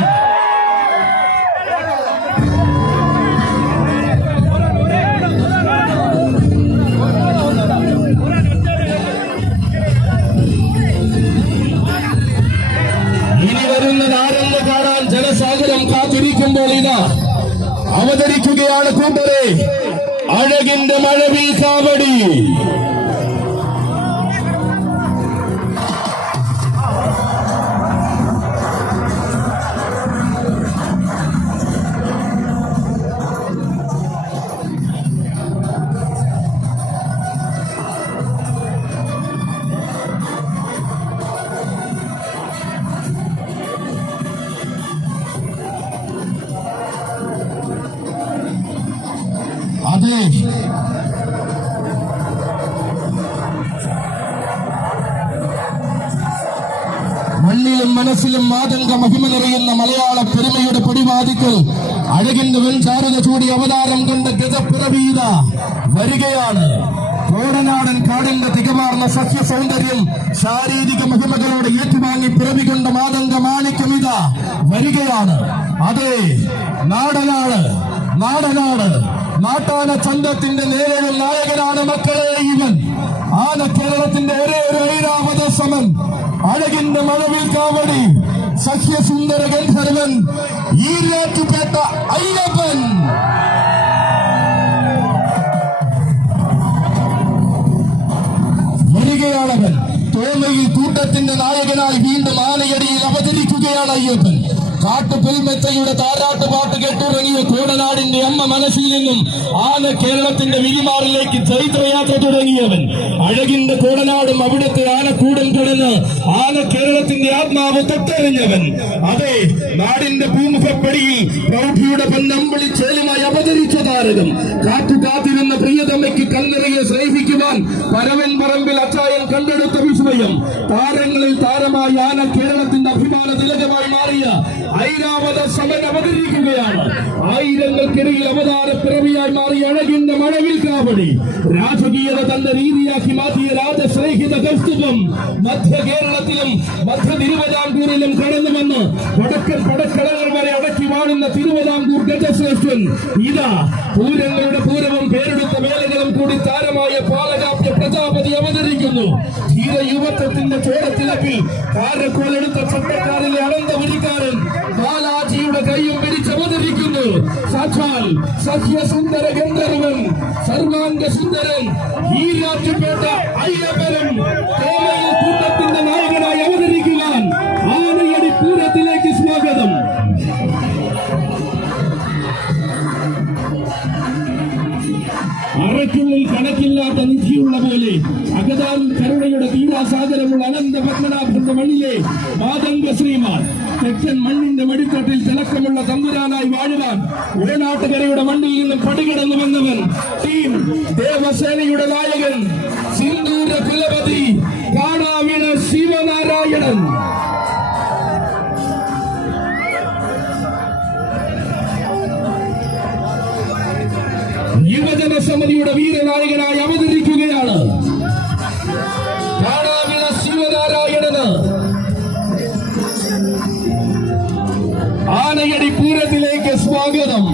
ഇനി വരുന്നത് ആരെന്ന് കാണാൻ ജനസാഗരം കാത്തിരിക്കുമ്പോൾ ഇതാ അവതരിക്കുകയാണ് കൂട്ടരെ, അഴകിന്റെ മഴവിൽ കാവടി. അതെ, മണ്ണിലും മനസ്സിലും മാതംഗ മഹിമ നിറയുന്ന മലയാള പെരുമയുടെ പൊടിവാതിക്കൽ അഴകിന്റെ വെൺചാരുത ചൂടി അവതാരം കണ്ട ഗജപ്പിറവീത വരികയാണ്. കോടനാടൻ കാടിന്റെ തികമാർന്ന സസ്യ സൗന്ദര്യം ശാരീരിക മഹിമകളോട് ഏറ്റുവാങ്ങി പിറവികൊണ്ട മാതംഗ മാണിക്യമിത വരികയാണ്. അതെ, നാടനാട്, നാടനാട്, നാട്ടാന ചന്തത്തിന്റെ നേരെയും നായകനാണ് മക്കളെ ഇവൻ. ആന കേരളത്തിന്റെ ഒരേ ഒരു ഐരാവത സമൻ, അഴകിന്റെ മഴവിൽ കാവടി, സഖ്യസുന്ദര ഗന്ധർവൻ, ഈരാറ്റുപേട്ട അയ്യപ്പൻ. വരികയാണവൻ, തോമയിൽ കൂട്ടത്തിന്റെ നായകനായി വീണ്ടും ആനയടിയിൽ അവതരിക്കുകയാണ് അയ്യപ്പൻ. കാട്ടുപെൽമെത്തയുടെ താരാട്ട് പാട്ട് കേട്ടുറങ്ങിയ കോടനാടിന്റെ അമ്മ മനസ്സിൽ നിന്നും ആന കേരളത്തിന്റെ വിരിമാറിലേക്ക് ചൈത്രയാത്ര തുടങ്ങിയവൻ. അഴകിന്റെ കോടനാടും അവിടുത്തെ ആനക്കൂടും തുടർന്ന് ആന കേരളത്തിന്റെ ആത്മാവ് തൊട്ടറിഞ്ഞവൻ. അതെ, നാടിന്റെ ഭൂമുഖപ്പടിയിൽ പ്രൗഢിയുടെ പൊന്നമ്പളി ചേലുമായി അവതരിച്ച താരകം, കാത്തുകാത്തിരുന്ന പ്രിയതമയ്ക്ക് കല്ലെറിയെ സ്നേഹിക്കുവാൻ പരവൻ പറമ്പിൽ അച്ചായൻ കണ്ടെടുത്ത വിസ്മയം, താരങ്ങളിൽ താരമായി ആന കേരളത്തിന്റെ അഭിമാന തിലകമായി മാറിയ ഐരാവത സമൻ അവതരിക്കുകയാണ്. ആയിരങ്ങൾക്കിടയിൽ അവതാര പിറവിയായി മാറിയ അഴകിന്റെ മഴവിൽ കാവടി, രാജകീയത തന്റെ രീതിയാക്കി മാറ്റിയ രാജശ്രേഹിത കൗസ്തുഭം, മധ്യ കേരളത്തിലും മധ്യ തിരുവിതാംകൂറിലും കടന്നു വന്ന് വടക്കൻ പടക്കളങ്ങൾ വരെ അടക്കി കീഴടക്കി വാഴുന്ന തിരുവിതാംകൂർ ഗജശ്രേഷ്ഠൻ ഇതാ പൂരങ്ങളുടെ പൂരവും പേരെടുത്ത വേലകളും കൂടി താരമായ പാലകാപ്യ പ്രജാപതി അവതരിക്കുന്നു. ധീര യുവത്വത്തിന്റെ ചോരത്തിളക്കി കാരക്കോലെടുത്ത ചട്ടക്കാരിലെ അനന്തപുരിക്കാരൻ ബാലാജിയുടെ കൈയും പിടിച്ചവതരിക്കുന്നു. സാക്ഷാൽ സഹ്യസുന്ദര ഗന്ധർവൻ സർവാംഗ സുന്ദരൻ ഈരാറ്റുപേട്ട അയ്യപ്പനും കോമയിൽ കൂട്ടത്തിന്റെ നായകനായി അവതരിക്കുവാൻ ആനയടി പൂരത്തിലേക്ക് സ്വാഗതം. അറയ്ക്കുള്ളിൽ കണക്കില്ലാത്ത നിധിയുള്ള പോലെ അഗതാൻ കരുണയുടെ തീരാസാഗരമുള്ള അനന്ത പത്മനാഭന്റെ മണ്ണിലെ മാതംഗ ശ്രീമാൻ തെക്കൻ മണ്ണിന്റെ മടിത്തട്ടിൽ തിളക്കമുള്ള തമ്പുരാനായി വാഴുവാൻ ഉടനാട്ടുകരയുടെ മണ്ണിൽ നിന്നും പടികടന്നു വന്നവൻ ടീം ദേവസേനയുടെ നായകൻ സിന്ദൂര കുലപതി കാടാവിണ ശിവനാരായണൻ. യുവജന സമിതിയുടെ വീരനായകനായി അവതരിക്കുകയാണ് കാടാവിള ശിവനാരായണന്. ആനയടി പൂരത്തിലേക്ക് സ്വാഗതം.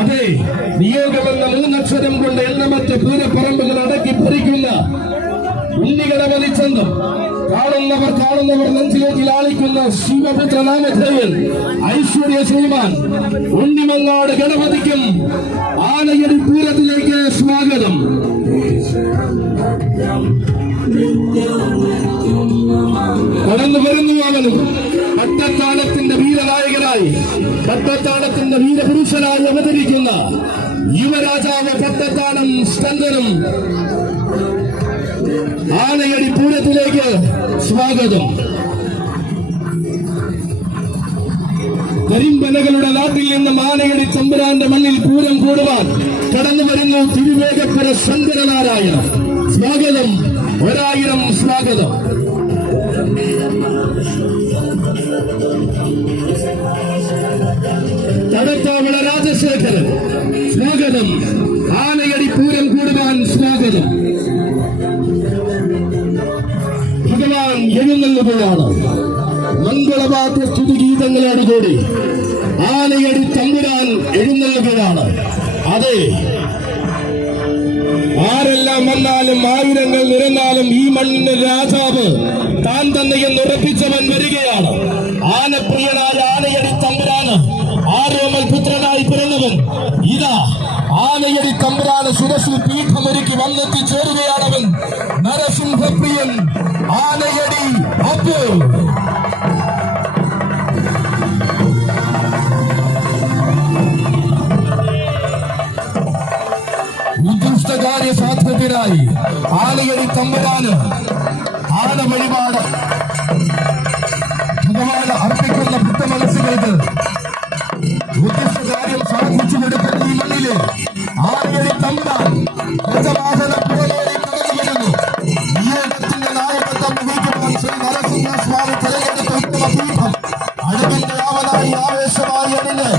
അതെ, നിയോഗമെന്ന മൂന്നക്ഷരം കൊണ്ട് എണ്ണമറ്റ പൂരപ്പറമ്പുകൾ അടക്കി ഭരിക്കുന്ന ഉണ്ണിഗണപതി ചന്തം കാണുന്നവർ നെഞ്ചിലേക്ക് ലാളിക്കുന്ന ശിവപുത്ര നാമധേയൻ ഐശ്വര്യ ശ്രീമാൻ ഉണ്ണിമങ്ങാട് ഗണപതിക്കും ആനയടി പൂരത്തിലേക്ക് സ്വാഗതം. കടന്നു വരുന്നു അവനും പട്ടത്താളത്തിന്റെ വീരനായകനായി പട്ടത്താളത്തിന്റെ വീരപുരുഷനായി അവതരിക്കുന്ന യുവരാജാവ് പട്ടത്താളം സ്കന്ദനും ആനയടി പൂരത്തിലേക്ക് സ്വാഗതം. കരിമ്പനകളുടെ നാട്ടിൽ നിന്നും ആനയടി തമ്പുരാന്റെ മണ്ണിൽ പൂരം കൂടുവാൻ കടന്നു വരുന്നു തിരുവേഗപ്പുര ശങ്കരനാരായണ. സ്വാഗതം, 1000 സ്വാഗതം. തടത്താവിള രാജശേഖരൻ സ്വാഗതം. ആനയടി പൂരം കൂടുവാൻ സ്വാഗതം. ഭഗവാൻ എഴുന്നള്ളുകയാണ്. മംഗളവാദ്യ സ്തുതിഗീതങ്ങളോടുകൂടി ആനയടി തമ്പുരാൻ എഴുന്നള്ളുകയാണ്. അതെ, ആരെല്ലാം വന്നാലും ആയിരങ്ങൾ നിരന്നാലും ഈ മണ്ണിന്റെ രാജാവ് താൻ തന്നെ എന്ന് ഉറപ്പിച്ചവൻ വരികയാണ്. ആനപ്രിയനായ ആനയടി തമ്പുരാന് ആരോമൽ പുത്രനായി പിറന്നവൻ ഇതാ ആനയടി തമ്പുരാന് ശിരസിൽ പീഠമൊരുക്കി വന്നെത്തിച്ചേരുകയാണവൻ. നരസിംഹപ്രിയൻ ആനയടി അപ്പു. ഉദ്ദിഷ്ടകാര്യ സാധ്യതയായി ആനയടി തമ്പുരാന് ആന വഴിപാട് ഭഗവാന് അർപ്പിക്കുന്ന ഭക്തമനസ്സുകൾക്ക് ഉദ്ദിഷ്ടകാര്യം സാധിച്ചു കൊടുക്കുന്ന ഈ മണ്ണില് ആനയടി തമ്പുരാൻ ഗജവാഹന പുറമേറി കടന്നു വരുന്നു. നിയോഗത്തിന്റെ നായകത്വം വഹിക്കുവാൻ ശ്രീ നരസിംഹസ്വാമി തിരഞ്ഞെടുത്ത ഉത്തമപീഠം അഴകിന്റെ ആവനായി ആവേശമായി അണിഞ്ഞ്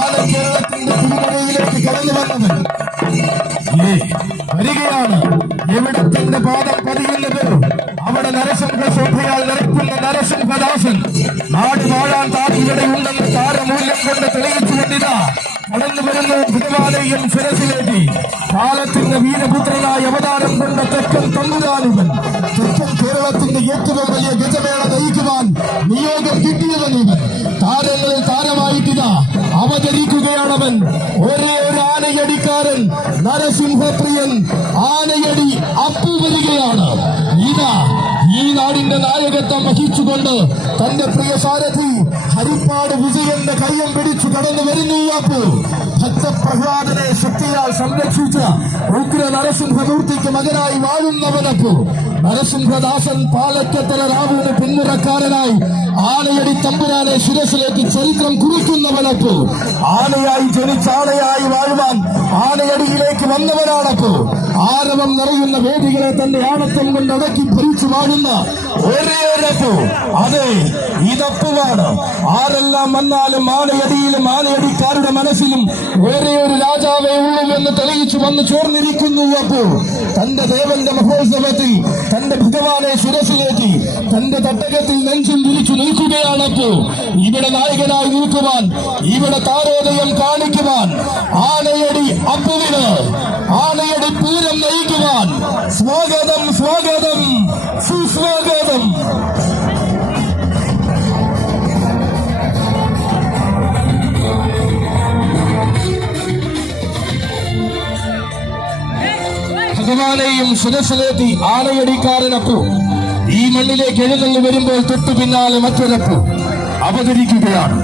ആന കേരളത്തിന്റെ തിരുമുറയിലേക്ക് കടന്നു വന്നവൻ വരികയാണ്. എവിടെ തന്റെ പാദം പതിയുന്നത് അവിടെ നരസിംഹ ശോഭയാൽ നിറയ്ക്കുന്ന നരസിംഹദാസൻ നാട് വാഴാൻ താൻ ഇവിടെ ഉണ്ടെന്ന് താരമൂല്യം കൊണ്ട് തെളിയിച്ചുകൊണ്ടിതാ കടന്നു വരുന്നു ഭഗവാനെയും ശിരസിലേറ്റി. കാലത്തിന്റെ വീരപുത്രനായി അവതാരം കൊണ്ട തെക്കൻ തമ്പുരാനുവൻ തെക്കൻ കേരളത്തിന്റെ ഏറ്റവും വലിയ ഗജമേള നയിക്കുവാൻ നിയോഗം കിട്ടിയവനിവൻ. താരങ്ങളിൽ താരമായിട്ടിതാ അവതരിക്കുകയാണവൻ. ഒരേ ഒരു ആനയടിക്കാരൻ നരസിംഹപ്രിയൻ ആനയടി അപ്പു വരികയാണ്. ഇതാ ഈ നാടിന്റെ നായകത്വം വഹിച്ചുകൊണ്ട് തന്റെ പ്രിയ സാരഥി ഹരിപ്പാട് വിജയന്റെ കയ്യം പിടിച്ചു കടന്നു വരുന്നു അപ്പു. ഭക്തപ്രഹ്ലാദനെ ശക്തിയാൽ സംരക്ഷിച്ച ഉഗ്ര നരസിംഹമൂർത്തിക്ക് മകനായി വാഴുന്നവനപ്പു. നരസിംഹദാസൻ പാലക്കത്തല രാവുവിന് പിന്മുറക്കാരനായി ആനയടി തമ്പുരാനെ ശിരസിലേക്ക് ചരിത്രം കുറിക്കുന്നവനപ്പു. ആനയായി ജനിച്ച ആനയായി വാഴുവാൻ ആനയടിയിലേക്ക് വന്നവനാണപ്പു. ആരവം നിറയുന്ന വേദികളെ തന്റെ ആണത്വം കൊണ്ട് അടക്കി ഭരിച്ചു വാഴുന്ന ഒരേ ഒരപ്പു. അതെ, ഇതപ്പുവാണ്. ആരെല്ലാം വന്നാലും ആനയടിയിലും ആനയടിക്കാരുടെ മനസ്സിലും ഒരേ ഒരു രാജാവേ ഉള്ളൂ എന്ന് തെളിയിച്ചു വന്ന് ചോർന്നിരിക്കുന്നു അപ്പു. തന്റെ ദേവന്റെ മഹോത്സവത്തിൽ തന്റെ ഭഗവാനെ ശിരസിലേറ്റി തന്റെ തട്ടകത്തിൽ നെഞ്ചും വിളിച്ചു നിൽക്കുകയാണപ്പോ ഇവിടെ നായകനായി നിൽക്കുവാൻ, ഇവിടെ താരോദയം കാണിക്കുവാൻ, ആനയടി അപ്പുവിന് ആനയടി പൂരം നയിക്കുവാൻ സ്വാഗതം, സ്വാഗതം, സുസ്വാഗതം. ഭഗവാനെയും ശിരസിലേറ്റി ആനയടിക്കാരനപ്പു ഈ മണ്ണിലേക്ക് എഴുന്നള്ളി വരുമ്പോൾ തൊട്ടു പിന്നാലെ മറ്റൊരപ്പു അവതരിക്കുകയാണ്.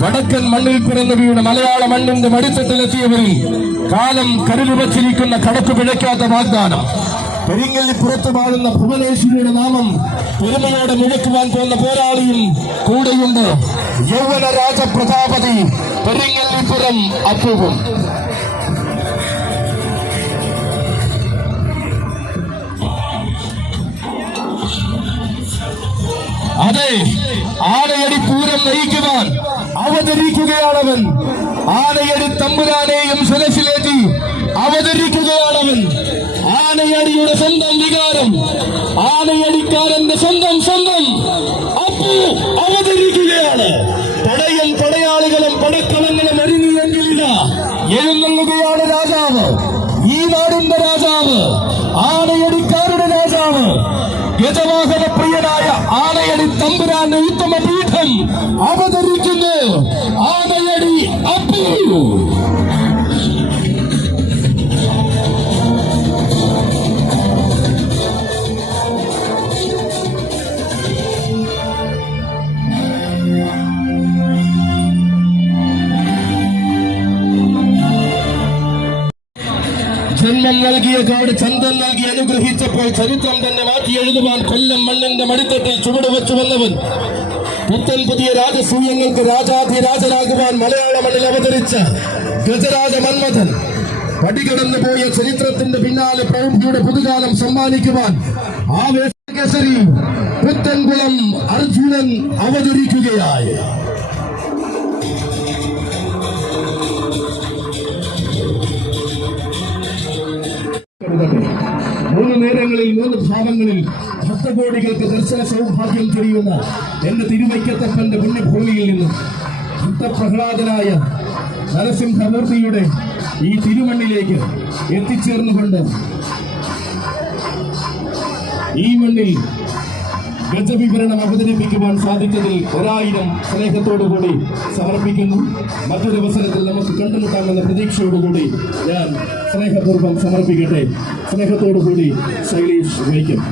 വടക്കൻ മണ്ണിൽ പിറന്നു വീണ മലയാള മണ്ണിന്റെ മടിത്തട്ടിലെത്തിയവരിൽ കാലം കരുതുവച്ചിരിക്കുന്ന കടക്കു പിഴയ്ക്കാത്ത വാഗ്ദാനം. പെരിങ്ങല്ലിപ്പുറത്ത് വാഴുന്ന ഭുവനേശ്വരിയുടെ നാമം പെരുമയോടെ മുഴക്കുവാൻ പോകുന്ന പോരാളിയും കൂടെയുണ്ട്. യൗവന രാജപ്രതാപതി പെരിങ്ങല്ലിപ്പുറം അപ്പുവും. അതെ, ആനയടി പൂരം നയിക്കുവാൻ അവതരിക്കുകയാണവൻ. ആനയടി തമ്പുരാനെയും ശിരസിലേറ്റി അവതരിക്കുകയാണവൻ. ആനയടിയുടെ സ്വന്തം വികാരം, ആനയടിക്കാരന്റെ സ്വന്തം അപ്പു അവതരിക്കുകയാണ്. പടയും പടയാളികളും പടക്കളങ്ങളും ഒരുങ്ങിയെങ്കിലില്ല, എഴുന്നള്ളുകയാണ് രാജാവ്, ഈ നാടിന്റെ രാജാവ്, ആനയടിക്കാരുടെ രാജാവ്. ഗജവാഹന പ്രിയനായ ആനയടി തമ്പുരാന്റെ ഉത്തമ പീഠം അവതരിക്കുന്നു. ആനയടി അപ്പു. ജന്മം നൽകിയ കാട് ചന്തം നൽകി അനുഗ്രഹിച്ചപ്പോൾ ചരിത്രം തന്നെ മാറ്റി എഴുതുവാൻ കൊല്ലം മണ്ണിന്റെ മടിത്തട്ടിൽ ചുവടുവെച്ചു വന്നവൻ. പുത്തൻ പുതിയ രാജസൂയങ്ങൾക്ക് രാജാധിരാജനാകുവാൻ മലയാള മണ്ണിൽ അവതരിച്ച ഗജരാജ മന്മഥൻ. പടികടന്നു പോയ ചരിത്രത്തിന്റെ പിന്നാലെ പ്രൗഢിയുടെ പുതുകാലം സമ്മാനിക്കുവാൻ ആവേശകേസരി പുത്തൻകുളം അർജുനൻ അവതരിക്കുകയായി. മൂന്ന് നേരങ്ങളിൽ മൂന്ന് ഭാവങ്ങളിൽ ഭക്തകോടികൾക്ക് ദർശന സൗഭാഗ്യം ചെയ്യുന്ന എന്റെ തിരുവൈക്കത്തപ്പന്റെ പുണ്യഭൂമിയിൽ നിന്നും ഭക്തപ്രഹ്ലാദനായ നരസിംഹമൂർത്തിയുടെ ഈ തിരുമണ്ണിലേക്ക് എത്തിച്ചേർന്നുകൊണ്ട് ഈ മണ്ണിൽ ഗജവിവരണം അവതരിപ്പിക്കുവാൻ സാധിച്ചതിൽ 1000 സ്നേഹത്തോടുകൂടി സമർപ്പിക്കുന്നു. മറ്റൊരു അവസരത്തിൽ നമുക്ക് കണ്ടുമുട്ടാമെന്ന പ്രതീക്ഷയോടുകൂടി ഞാൻ സ്നേഹപൂർവ്വം സമർപ്പിക്കട്ടെ. സ്നേഹത്തോടുകൂടി ശൈലേഷ് വൈക്കം.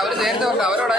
അവര് നേരത്തെ ഉണ്ട്, അവരോട്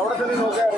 അവിടെ തന്നെ നോക്കാം.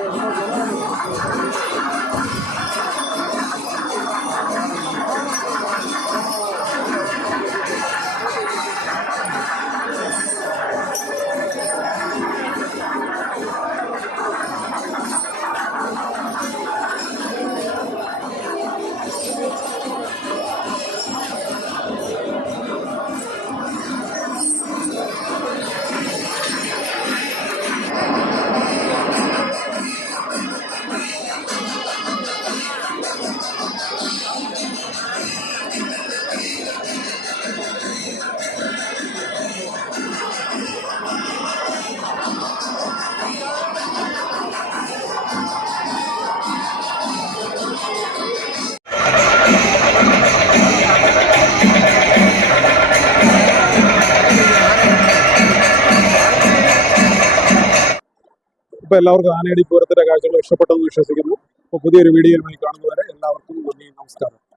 അപ്പോൾ എല്ലാവർക്കും ആനയടി പൂരത്തിൻ്റെ കാഴ്ചകൾ ഇഷ്ടപ്പെട്ടെന്ന് വിശ്വസിക്കുന്നു. അപ്പോൾ പുതിയൊരു വീഡിയോയുമായി കാണുന്നവരെ എല്ലാവർക്കും നന്ദി, നമസ്കാരം.